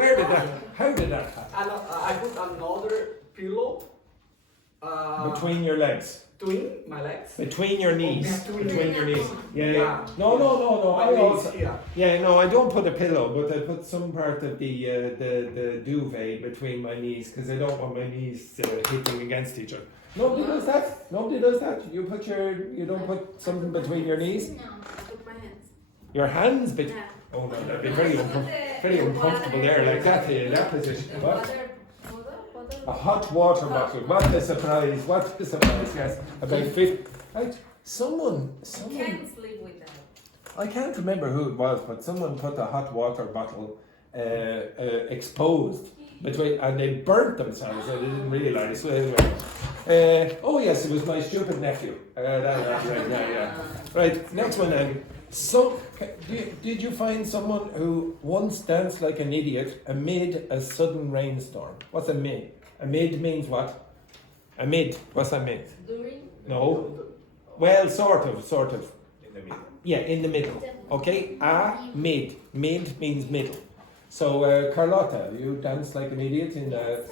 how did that happen? I put another pillow Between your legs. between my legs. Between your knees. Between your knees. Yeah. Yeah. No. My I knees also. here. Yeah. No, I don't put a pillow, but I put some part of the duvet between my knees because I don't want my knees hitting against each other. Nobody does that. Nobody does that. You don't put something between your knees. No. Put my hands. Your hands between. Yeah. Oh no, that'd be very uncomfortable there, like that in that position. What? A hot water bottle. What a surprise! What a surprise! Yes, about 50. Right. Someone. Can't sleep with that. I can't remember who it was, but someone put a hot water bottle exposed between, and they burnt themselves. I didn't realise. So anyway, oh yes, it was my stupid nephew. Yeah. Right, next one then. So, did you find someone who once danced like an idiot amid a sudden rainstorm? What's amid? Amid means what? Amid. What's that mean? During? No. Well, sort of. In the middle. Yeah, in the middle. Okay. Mid. Mid means middle. So, Carlotta, you danced like an idiot in the.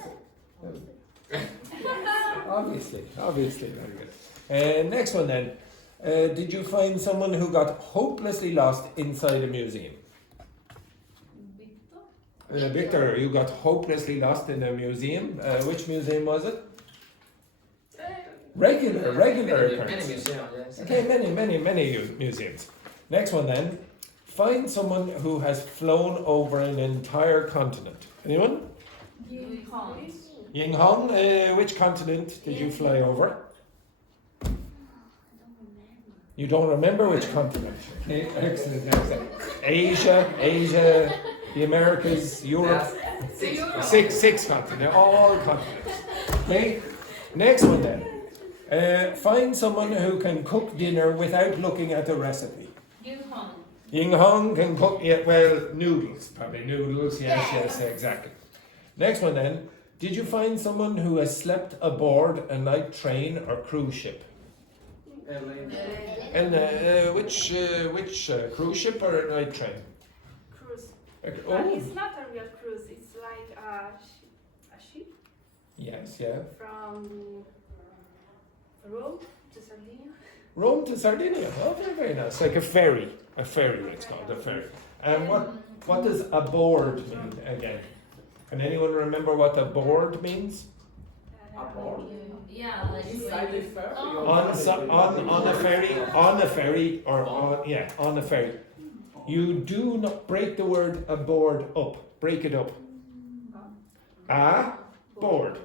Obviously. Very good. Next one then. Did you find someone who got hopelessly lost inside a museum? Victor, you got hopelessly lost in a museum. Which museum was it? Regular occurrence. Many museums, yes. Okay, many museums. Next one then. Find someone who has flown over an entire continent. Anyone? Ying Hong, which continent did you fly over? You don't remember which continent? Okay, excellent. Asia, the Americas, Europe. Six continents, all continents. Okay, next one then. Find someone who can cook dinner without looking at the recipe. Ying Hong. Ying Hong can cook, yeah, well, noodles, probably noodles, yes, exactly. Next one then. Did you find someone who has slept aboard a night train or cruise ship? And which cruise ship or a night train? Cruise. Okay, But oh, it's not a real cruise. It's like a ship yes, yeah. from Rome to Sardinia. Rome to Sardinia. Oh, very, very nice. Like a ferry. A ferry, it's called, a ferry. And what does aboard mean again? Can anyone remember what aboard means? Aboard? Yeah, like Inside the ferry? Oh. On a ferry, on a ferry. You do not break the word aboard up. Break it up. Board.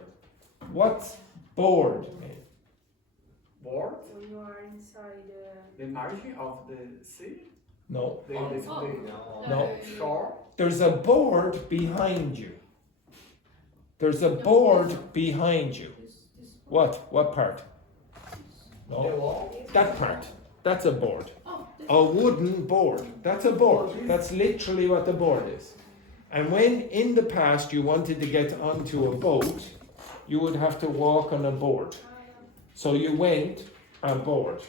What's board mean? Board? When you are inside The margin of the sea? No. The No. shore? There's a board behind you. There's a board behind you. What? What part? The No. wall? That part. That's a board. A wooden board. That's a board. That's literally what the board is. And when in the past you wanted to get onto a boat, you would have to walk on a board. So you went aboard.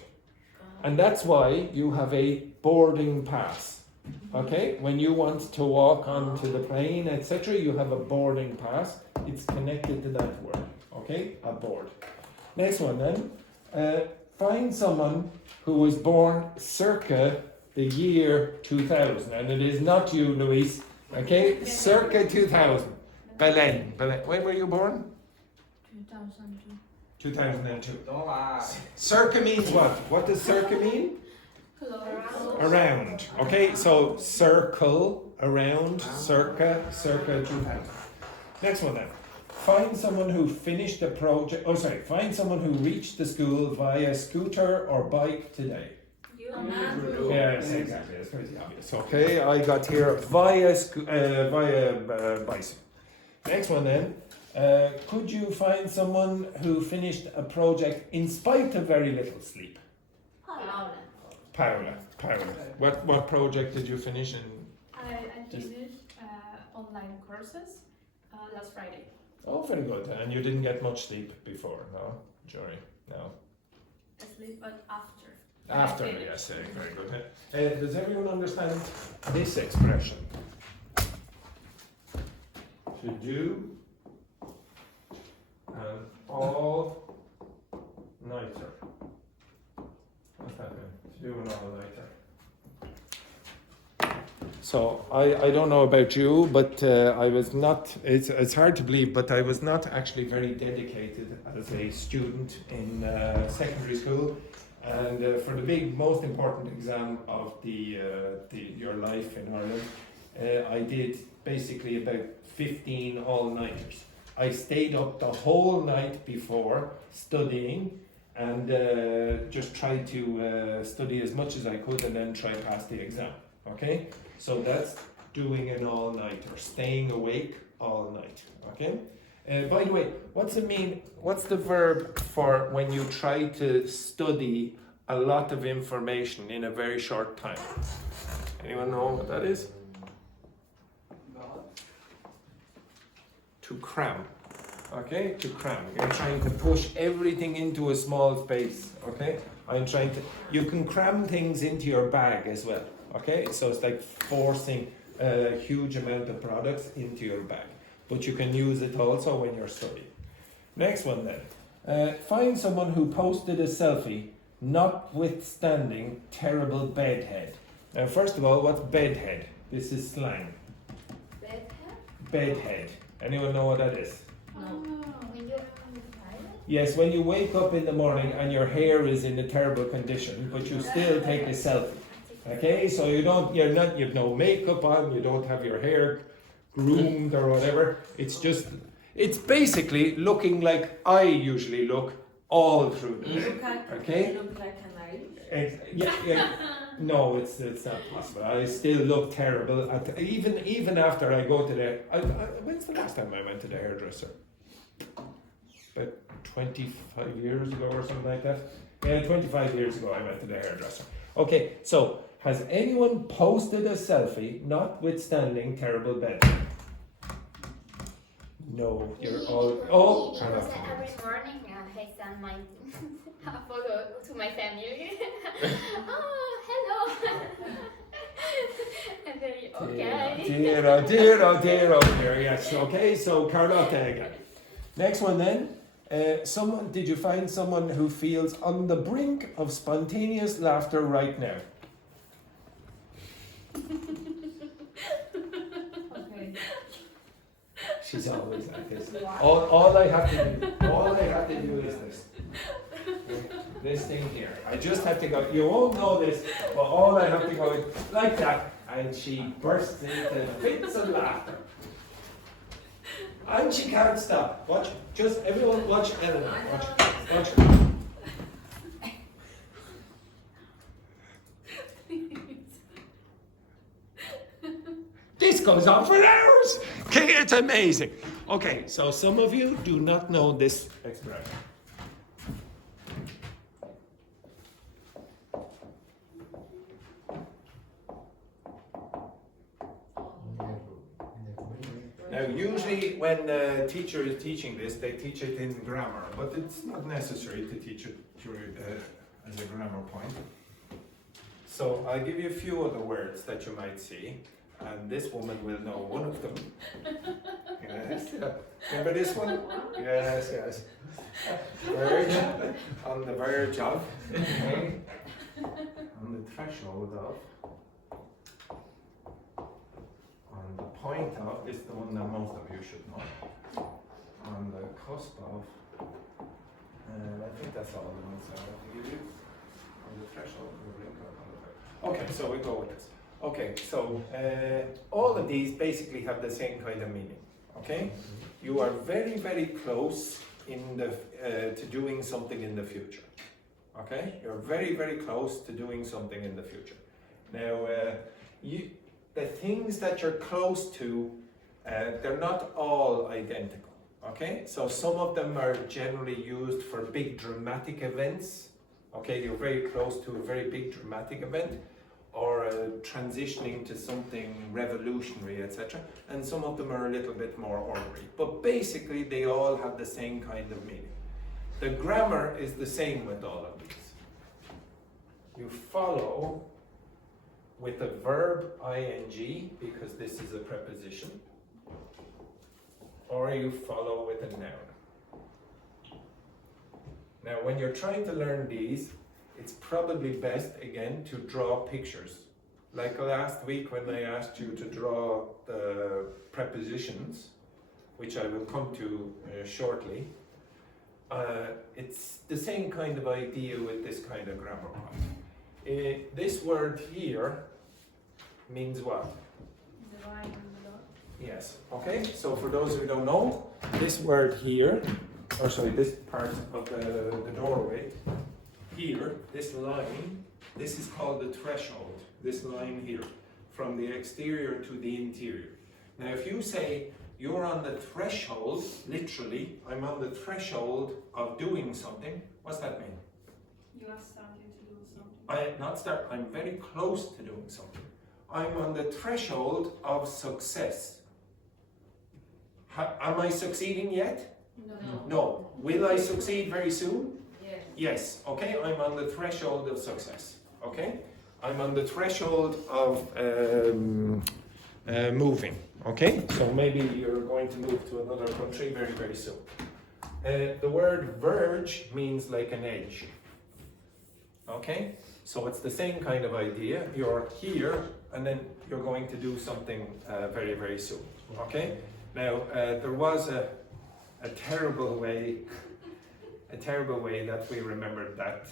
And that's why you have a boarding pass. Okay? When you want to walk onto the plane, etc., you have a boarding pass. It's connected to that word. Okay? Aboard. Next one then. Find someone who was born circa the year 2000. And it is not you, Luis. Okay? Circa 2000. Belen. When were you born? 2002. 2002. Don't lie. Circa means what? What does circa mean? Around. Okay, so circle, around, circa 2000. Next one then. Find someone who finished the project, find someone who reached the school via scooter or bike today. you. Yes, exactly, that's pretty obvious. Okay, I got here via bicycle. Next one then. Could you find someone who finished a project in spite of very little sleep? Paula. What project did you finish in? I finished online courses last Friday. Oh, very good. And you didn't get much sleep before, no? Jury, no. I sleep, but after. After, yes, very good. Does everyone understand this expression? To do an all-nighter. What's that mean? To do an all-nighter. So I don't know about you, but I was not, it's hard to believe, but I was not actually very dedicated as a student in secondary school. And for the big, most important exam of your life in Ireland, I did basically about 15 all-nighters. I stayed up the whole night before studying and just tried to study as much as I could and then try to pass the exam. Okay? So that's doing an all-nighter, staying awake all night. Okay? By the way, what's it mean? What's the verb for when you try to study a lot of information in a very short time? Anyone know what that is? To cram. Okay? To cram. You're trying to push everything into a small space. Okay? You can cram things into your bag as well. Okay? So it's like forcing a huge amount of products into your bag. But you can use it also when you're studying. Next one then. Find someone who posted a selfie notwithstanding terrible bedhead. Now first of all, what's bedhead? This is slang. Bedhead. Anyone know what that is? When you're tired? Yes, when you wake up in the morning and your hair is in a terrible condition, but you still take a selfie. Okay, so you've no makeup on, you don't have your hair groomed or whatever. It's basically looking like I usually look all through the day. Okay? look like an Irish. Yeah. No, it's not possible. I still look terrible. Even after I go to the. When's the last time I went to the hairdresser? But 25 years ago or something like that. Yeah, 25 years ago I went to the hairdresser. Okay, so has anyone posted a selfie notwithstanding terrible bed? No, you're all. Oh, Because Carlotta. every morning I send my a photo to my family. Oh, hello. And they okay. Dear, oh dear, oh dear, oh dear. Yes, okay, so Carlotta again. Next one then. Did you find someone who feels on the brink of spontaneous laughter right now? Okay. She's always like this. All I have to do is this. This thing here. I just have to go. You won't know this, but all I have to go is like that, and she bursts into fits of laughter. And she can't stop. Watch. Just everyone watch Eleanor. Watch her. This goes on for hours. Okay, it's amazing. Okay, so some of you do not know this expression. Now, usually when the teacher is teaching this, they teach it in grammar, but it's not necessary to teach it as a grammar point. So I'll give you a few other words that you might see, and this woman will know one of them. Yes, remember this one? Yes, yes. Verge, on the verge of, okay. On the threshold of. On the point of, this is the one that most of you should know. On the cusp of, I think that's all the ones I have to give you. On the threshold, on the brink of, on the threshold. Okay, so we go with this. Okay, so all of these basically have the same kind of meaning. Okay, you are very, very close in the to doing something in the future. Okay, you're very, very close to doing something in the future. Now, the things that you're close to, they're not all identical, okay? So some of them are generally used for big dramatic events, okay? You're very close to a very big dramatic event, or transitioning to something revolutionary, etc. And some of them are a little bit more ordinary. But basically, they all have the same kind of meaning. The grammar is the same with all of these. You follow with the verb ing, because this is a preposition, or you follow with a noun. Now, when you're trying to learn these, it's probably best, again, to draw pictures. Like last week when I asked you to draw the prepositions, which I will come to shortly, it's the same kind of idea with this kind of grammar point. This word here means what? The line in the dot. Yes, okay, so for those who don't know, this word here, or sorry, this part of the doorway, here, this line, this is called the threshold, this line here, from the exterior to the interior. Now if you say, you're on the threshold, literally, I'm on the threshold of doing something, what's that mean? You are starting to do something. I'm very close to doing something. I'm on the threshold of success. Am I succeeding yet? No. No. Will I succeed very soon? Yes. Yes. Okay, I'm on the threshold of success. Okay? I'm on the threshold of moving. Okay? So maybe you're going to move to another country very, very soon. The word verge means like an edge. Okay? So it's the same kind of idea. You're here and then you're going to do something very, very soon. Okay? Now, there was a terrible way that we remembered that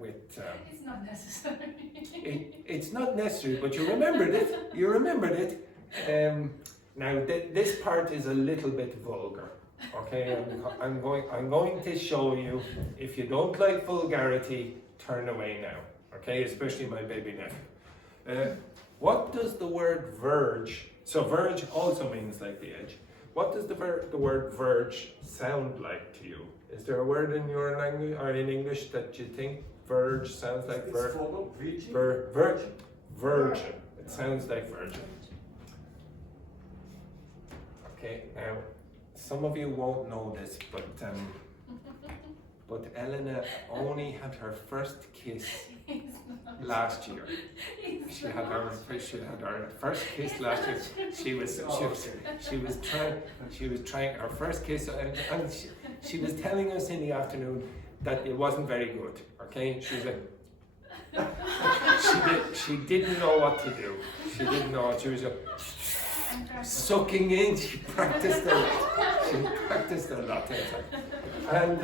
with... It's not necessary. It's not necessary, but you remembered it. You remembered it. Now, this part is a little bit vulgar. Okay, I'm going to show you. If you don't like vulgarity, turn away now. Okay, especially my baby nephew. What does the word verge? So verge also means like the edge. what does the word verge sound like to you? Is there a word in your language or in English that you think verge sounds like virgin? It sounds like virgin. Okay, now some of you won't know this, but Elena only had her first kiss last year. She had her first kiss last year. She was trying her first kiss, and she was telling us in the afternoon that it wasn't very good. Okay, she was like, she didn't know what to do. She didn't know what she was sucking in. She practiced a lot. And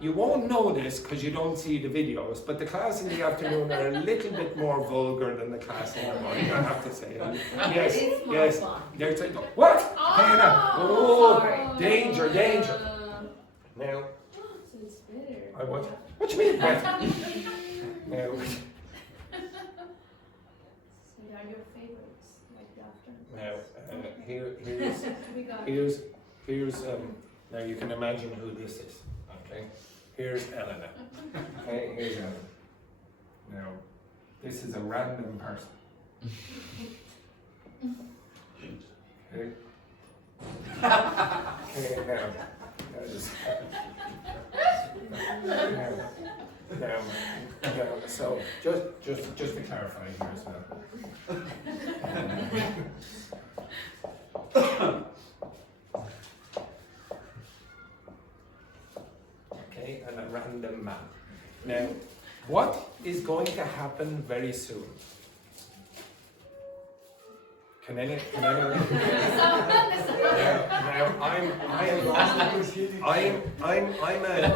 you won't know this because you don't see the videos, but the class in the afternoon are a little bit more vulgar than the class in the morning, I have to say. And yes. They're saying, what? Oh, danger. Now, So it's better. what do you mean? Now, So they are your favorites, like the afternoon. now, here's now you can imagine who this is. Okay, here's Elena. Okay, here's Elena. Now, this is a random person. Okay. Now, so just to clarify here as well. Okay, and a random man. Now, what is going to happen very soon? Can anyone?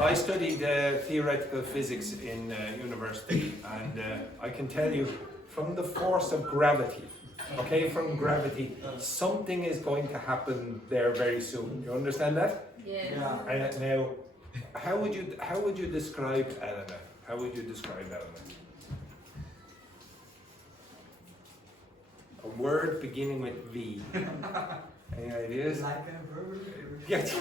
I studied theoretical physics in university, and I can tell you from the force of gravity. Okay, from gravity, something is going to happen there very soon. You understand that? Yeah. Now, how would you describe Elena? How would you describe Elena? A word beginning with V. Any ideas? Like a verb. Yes.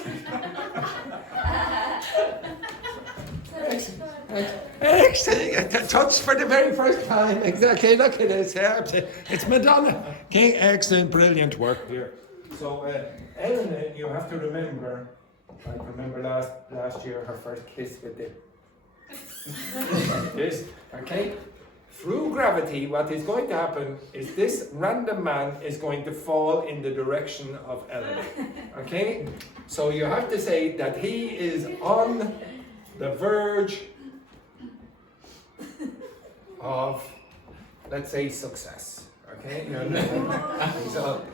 Excellent. Touch for the very first time. Exactly. Look at this. It's Madonna. Okay. Excellent. Brilliant work here. So, Elena, you have to remember. I remember last year her first kiss with the. Yes. Okay. Through gravity, what is going to happen is this random man is going to fall in the direction of Elena. Okay? So you have to say that he is on the verge of, let's say, success. Okay?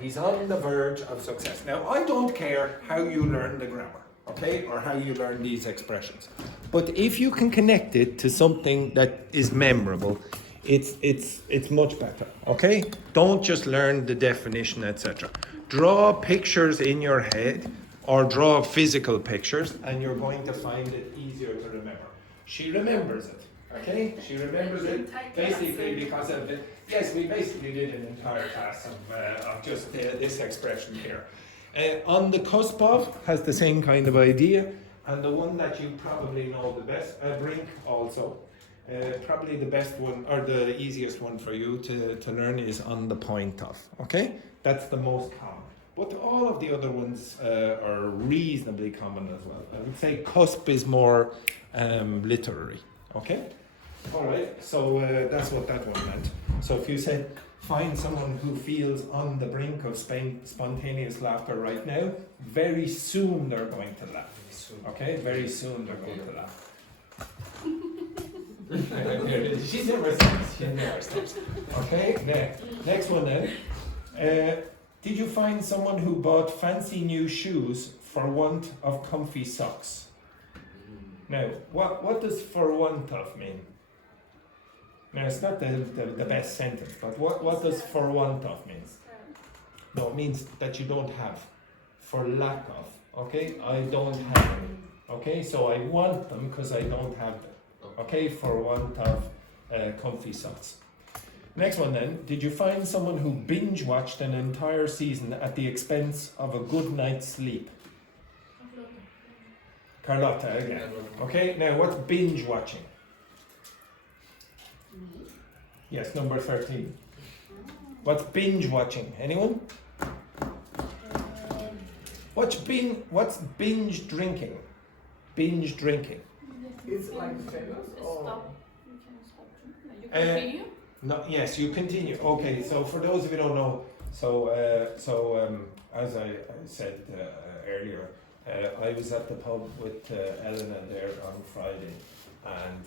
He's on the verge of success. Now, I don't care how you learn the grammar. Okay, or how you learn these expressions. But if you can connect it to something that is memorable, it's much better. Okay? Don't just learn the definition, etc. Draw pictures in your head or draw physical pictures, and you're going to find it easier to remember. She remembers it. Okay? She remembers it basically because of it. Yes, we basically did an entire class of just this expression here. On the cusp of has the same kind of idea, and the one that you probably know the best, brink also. Probably the best one or the easiest one for you to learn is on the point of. Okay, that's the most common. But all of the other ones are reasonably common as well. I would say cusp is more literary. Okay, all right. So that's what that one meant. So if you said find someone who feels on the brink of spontaneous laughter right now, very soon they're going to laugh. Okay, very soon they're going to laugh. She never stops. Okay, next one then. Did you find someone who bought fancy new shoes for want of comfy socks? Now, what does for want of mean? Now, it's not the best sentence, but what does for want of mean? No, it means that you don't have. For lack of. Okay, I don't have them. Okay, so I want them because I don't have them. Okay, for want of comfy socks. Next one then. Did you find someone who binge watched an entire season at the expense of a good night's sleep? Carlotta again. Okay, now what's binge watching? Yes, number 13. What's binge watching? Anyone? What's binge drinking? Binge drinking. It's like famous or? Stop. You can stop. You continue. No, yes, you continue. Okay, so for those of you who don't know, as I said earlier, I was at the pub with Elena there on Friday, and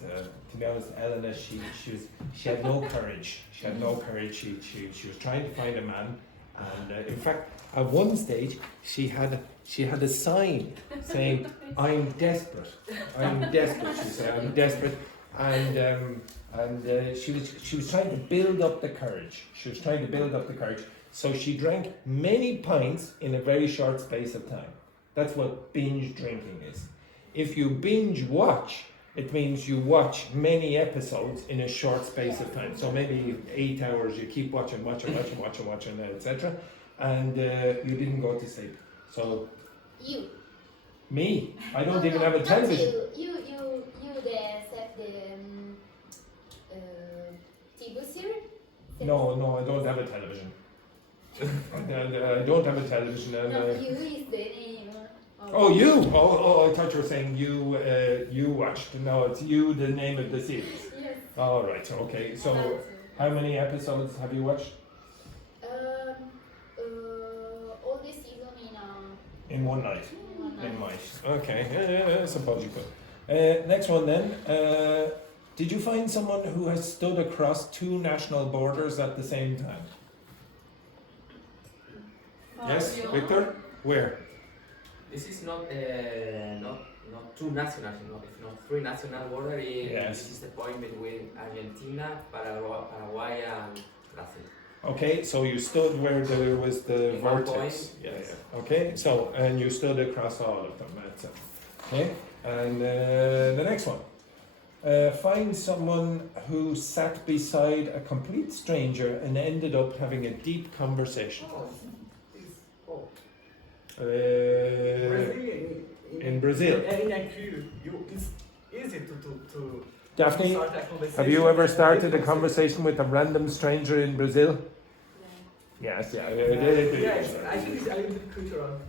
to be honest, Elena, she had no courage. She had no courage. She was trying to find a man, and in fact, at one stage, she had a sign saying, "I'm desperate. I'm desperate." She said, "I'm desperate," and she was trying to build up the courage. She was trying to build up the courage. So she drank many pints in a very short space of time. That's what binge drinking is. If you binge watch, it means you watch many episodes in a short space of time. So maybe 8 hours, you keep watching, etc. And you didn't go to sleep. So You. me, I don't even have a television. You set the TV series? No, I don't have a television. I don't have a television. And, No, you is the name. oh, you! Oh, I thought you were saying you watched. No, it's you, the name of the series. Yes. All right, okay. So, how many episodes have you watched? All this season In one night. one night. In mice. Okay, yeah, I suppose you could. Next one then. Did you find someone who has stood across two national borders at the same time? Yes, Victor? Where? This is not two national, it's not three national border. Yes. This is the point between Argentina, Paraguay, and Brazil. Okay, so you stood where there was the In one vortex. point, Yeah, yes. yeah. Okay, so, and you stood across all of them. That's it. Okay, and the next one. Find someone who sat beside a complete stranger and ended up having a deep conversation. In Brazil. It's easy to Daphne, start a conversation. have you ever started a conversation with a random stranger in Brazil? Yes, yeah. Yes, I think it's a little bit cultural.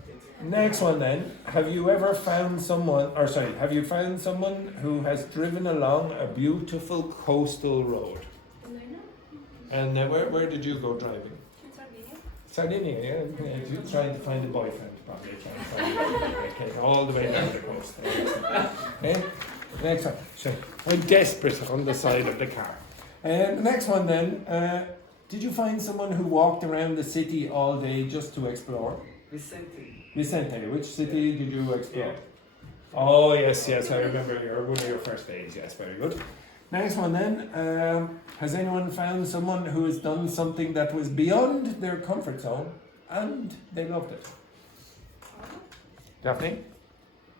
Next one then. Have you ever found someone, have you found someone who has driven along a beautiful coastal road? And where did you go driving? Sardinia, yeah. You're trying to find a boyfriend, probably. Trying to find okay, all the way down the coast. Okay? Next one. So, I'm desperate on the side of the car. The next one then. Did you find someone who walked around the city all day just to explore? Vicente, which city did you explore? Oh, yes, I remember one of your first days. Yes, very good. Next one then. Has anyone found someone who has done something that was beyond their comfort zone and they loved it? Daphne?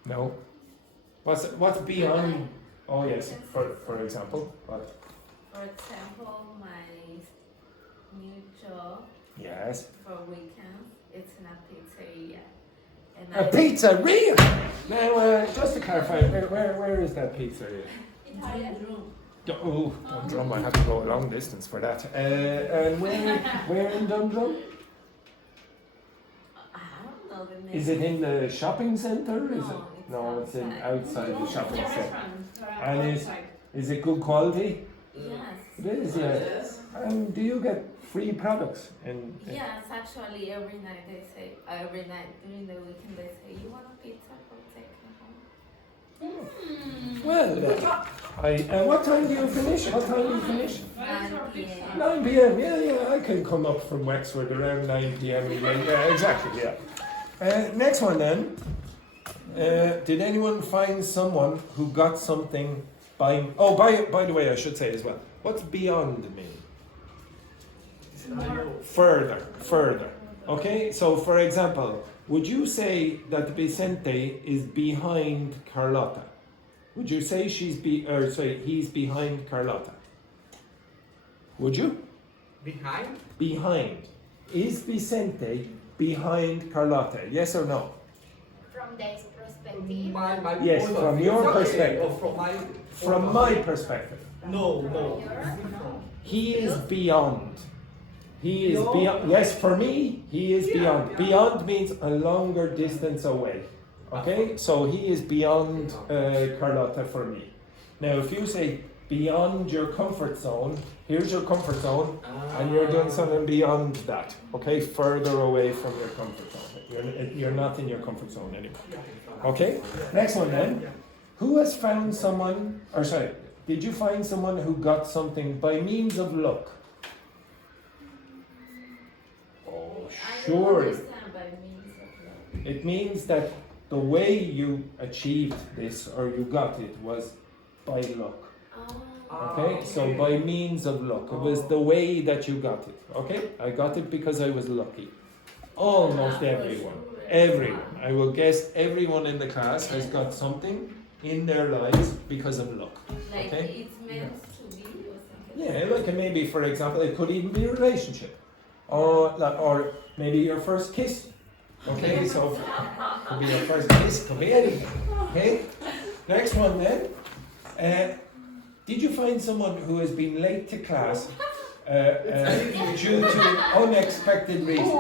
No. What's beyond? Oh, yes. For example, what? For example, my new job Yes. for weekends, it's in a pizzeria. And A pizzeria. Now, just to clarify, where is that pizzeria? Oh, Dundrum, I have to go a long distance for that. And where in Dundrum? I don't know the name. Is it in the shopping centre? No, Is it? it's No, it's in outside. outside the shopping centre. And is it good quality? Yes. It is, yeah. And do you get free products? Yes, actually every night they say, every night during the weekend they say, you want a pizza? Go take it home. Well, what time do you finish? 9 p.m. 9 p.m. Yeah, I can come up from Wexford around 9 p.m. Yeah, exactly. Yeah. Next one then. Did anyone find someone who got something by? Oh, by the way, I should say as well. What's beyond mean? Further. Okay. So, for example, would you say that Vicente is behind Carlotta? Would you say he's behind Carlotta? Would you? Behind? Behind. Is Vicente behind Carlotta? Yes or no? From this perspective. My Yes, point of from view. your It's okay. perspective. Or from my From my perspective. No, From no. your- He is beyond. He is Beyond? beyond. Yes, for me, he is Yeah, beyond. yeah. Beyond means a longer distance away. Okay, so he is beyond Carlotta for me. Now, if you say beyond your comfort zone, here's your comfort zone, and you're doing something beyond that. Okay, further away from your comfort zone. You're not in your comfort zone anymore. Okay, next one then. Who has found someone, or sorry, did you find someone who got something by means of luck? Oh, I don't sure. understand by means of love. It means that the way you achieved this or you got it was by luck. Oh. Okay, so by means of luck. It was the way that you got it. Okay, I got it because I was lucky. Almost everyone. Everyone. I will guess everyone in the class has got something in their lives because of luck. Like Okay? it's meant to be or something. Yeah, like maybe, for example, it could even be a relationship, or maybe your first kiss. Okay, so could be your first kiss, could be anything. Okay, next one then. Did you find someone who has been late to class due to unexpected reasons?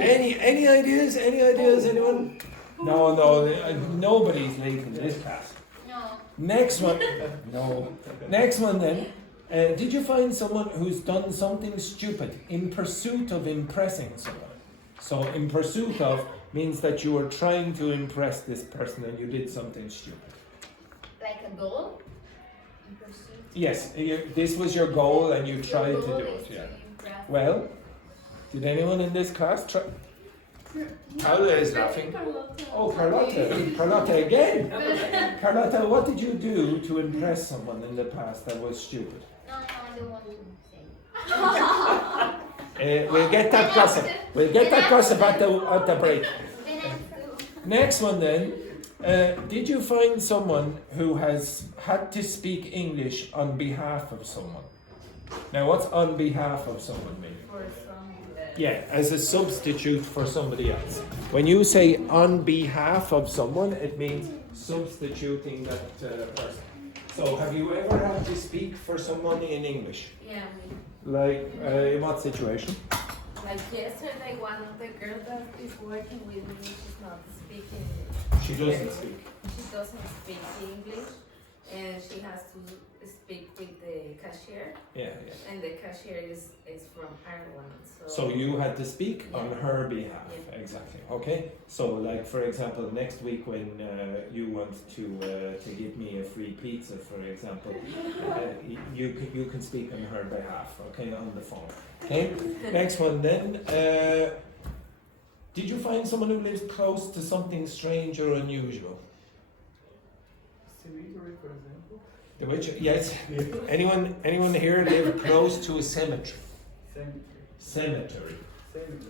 Any ideas? Any ideas? Anyone? No, nobody's late in this class. No. Next one. No. Next one then. Did you find someone who's done something stupid in pursuit of impressing someone? So in pursuit of means that you were trying to impress this person and you did something stupid. Like a goal? In pursuit? Yes, this was your goal and you Your tried to goal do is it. to Yeah. impress. Well, did anyone in this class try? Paula is laughing. Oh, Carlotta. Carlotta again. Carlotta, what did you do to impress someone in the past that was stupid? No, I don't want to say. We'll get that gossip. We'll get that gossip at the break. Then I do. Next one then. Did you find someone who has had to speak English on behalf of someone? Now, what's on behalf of someone mean? For some. Yeah, as a substitute for somebody else. When you say on behalf of someone, it means substituting that person. So, have you ever had to speak for someone in English? Yeah. Like, in what situation? Like yesterday, one of the girls that is working with me, she's not speaking. She doesn't speak. She doesn't speak English, and she has to speak with the cashier, Yeah. and the cashier is from Ireland. So you had to speak on Yeah. her behalf. Yeah. Exactly. Okay. So, like for example, next week when you want to give me a free pizza, for example, you can speak on her behalf. Okay, on the phone. Okay. Next one then. Did you find someone who lives close to something strange or unusual? Cemetery, for example. The which? Yes. Anyone here live close to a cemetery? Cemetery.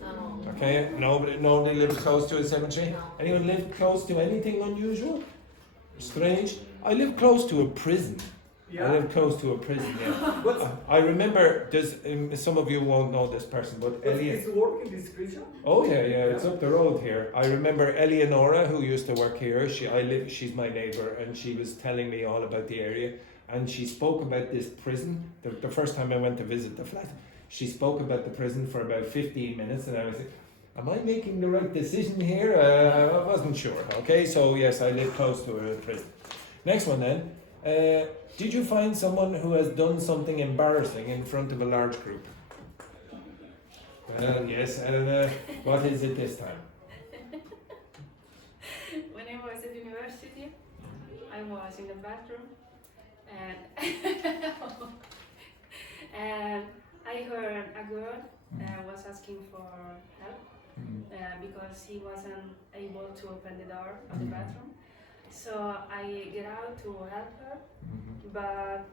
Oh. Okay, nobody lives close to a cemetery? No. Anyone live close to anything unusual? Strange? I live close to a prison. I live close to a prison, yeah. I remember, some of you won't know this person, but Is work in description? Oh yeah, it's up the road here. I remember Eleonora, who used to work here. She's my neighbour, and she was telling me all about the area. And she spoke about this prison. The first time I went to visit the flat, she spoke about the prison for about 15 minutes, and I was like, am I making the right decision here? I wasn't sure. Okay, so yes, I live close to a prison. Next one then. Did you find someone who has done something embarrassing in front of a large group? Well, yes, and what is it this time? When I was at university, I was in the bathroom and and I heard a girl was asking for help because he wasn't able to open the door of the bathroom. So I get out to help her, but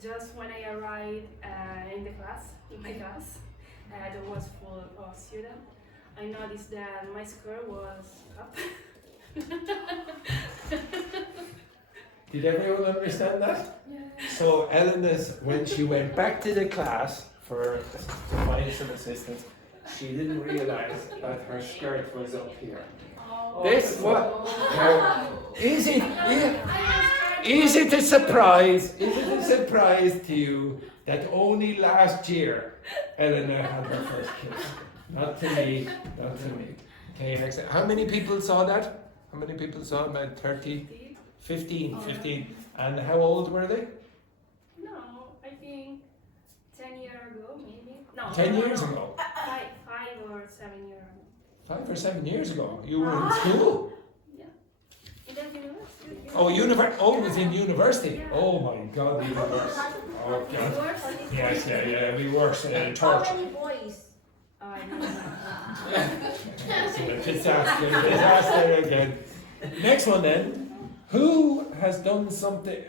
just when I arrived in my class, that was full of students, I noticed that my skirt was up. Did everyone understand that? So Elena's, when she went back to the class to find some assistance, she didn't realize that her skirt was up here. This what? Is it? Is it a surprise? Is it a surprise to you that only last year Elena had her first kiss? Not to me. Not to me. Okay, excellent. How many people saw that? How many people saw it? About 30? 15. And how old were they? No, I think 10 years ago, maybe. No. 10 years ago. 5 or 7 years ago. 5 or 7 years ago. You were in school. Yeah. In the university. Oh, it was in university. Oh my God, the university. Oh God. University. Yes, yeah. We were in How church. many boys? I don't know. So a disaster again. Next one then. Who has done something?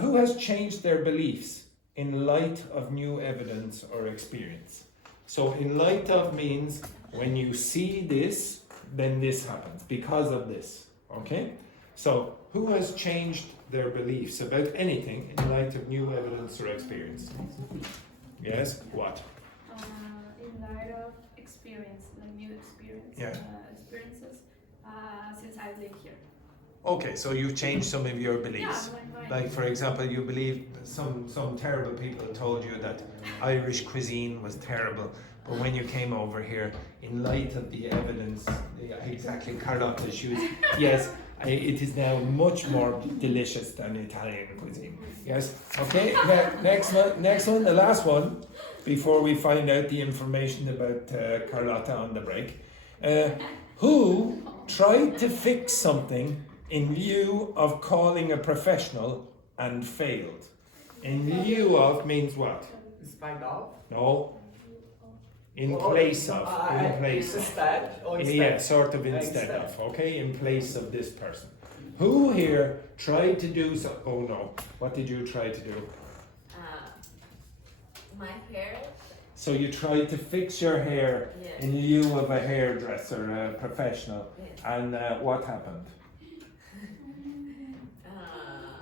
Who has changed their beliefs in light of new evidence or experience? So in light of means when you see this, then this happens because of this. Okay. So who has changed their beliefs about anything in light of new evidence or experience? Yes. What? In light of experience, like new experience, Yeah. experiences, since I live here. Okay, so you've changed some of your beliefs. Yeah, Like for example, you believe some terrible people told you that Irish cuisine was terrible, but when you came over here, in light of the evidence, exactly Carlotta, she was, yes, it is now much more delicious than Italian cuisine. Yes. Okay. Next one, the last one, before we find out the information about Carlotta on the break. Who tried to fix something in lieu of calling a professional and failed? In lieu of means what? Spite of? No. In place of. In place of. Instead or instead? Yeah, sort of instead of. Okay, in place of this person. Who here tried to do so? Oh no. What did you try to do? My hair. So you tried to fix your hair Yeah. in lieu of a hairdresser, a professional, Yeah. and what happened? Uh,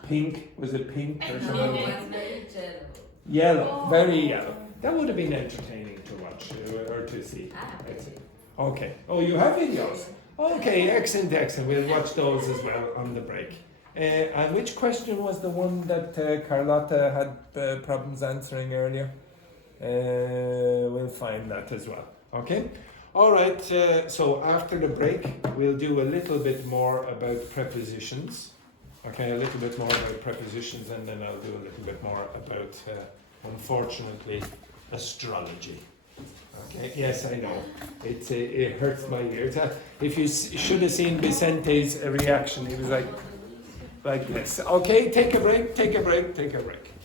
Pink? Was it pink or no, something? it was very jello. Yellow, very yellow. That would have been entertaining to watch or to see. Excellent. Okay. Oh, you have videos? Okay, excellent. We'll watch those as well on the break. And which question was the one that Carlotta had problems answering earlier? We'll find that as well. Okay? All right, so after the break, we'll do a little bit more about prepositions. Okay, a little bit more about prepositions, and then I'll do a little bit more about, unfortunately, astrology. Okay, yes, I know. It hurts my ears. If you should have seen Vicente's reaction, he was like this. Okay, take a break.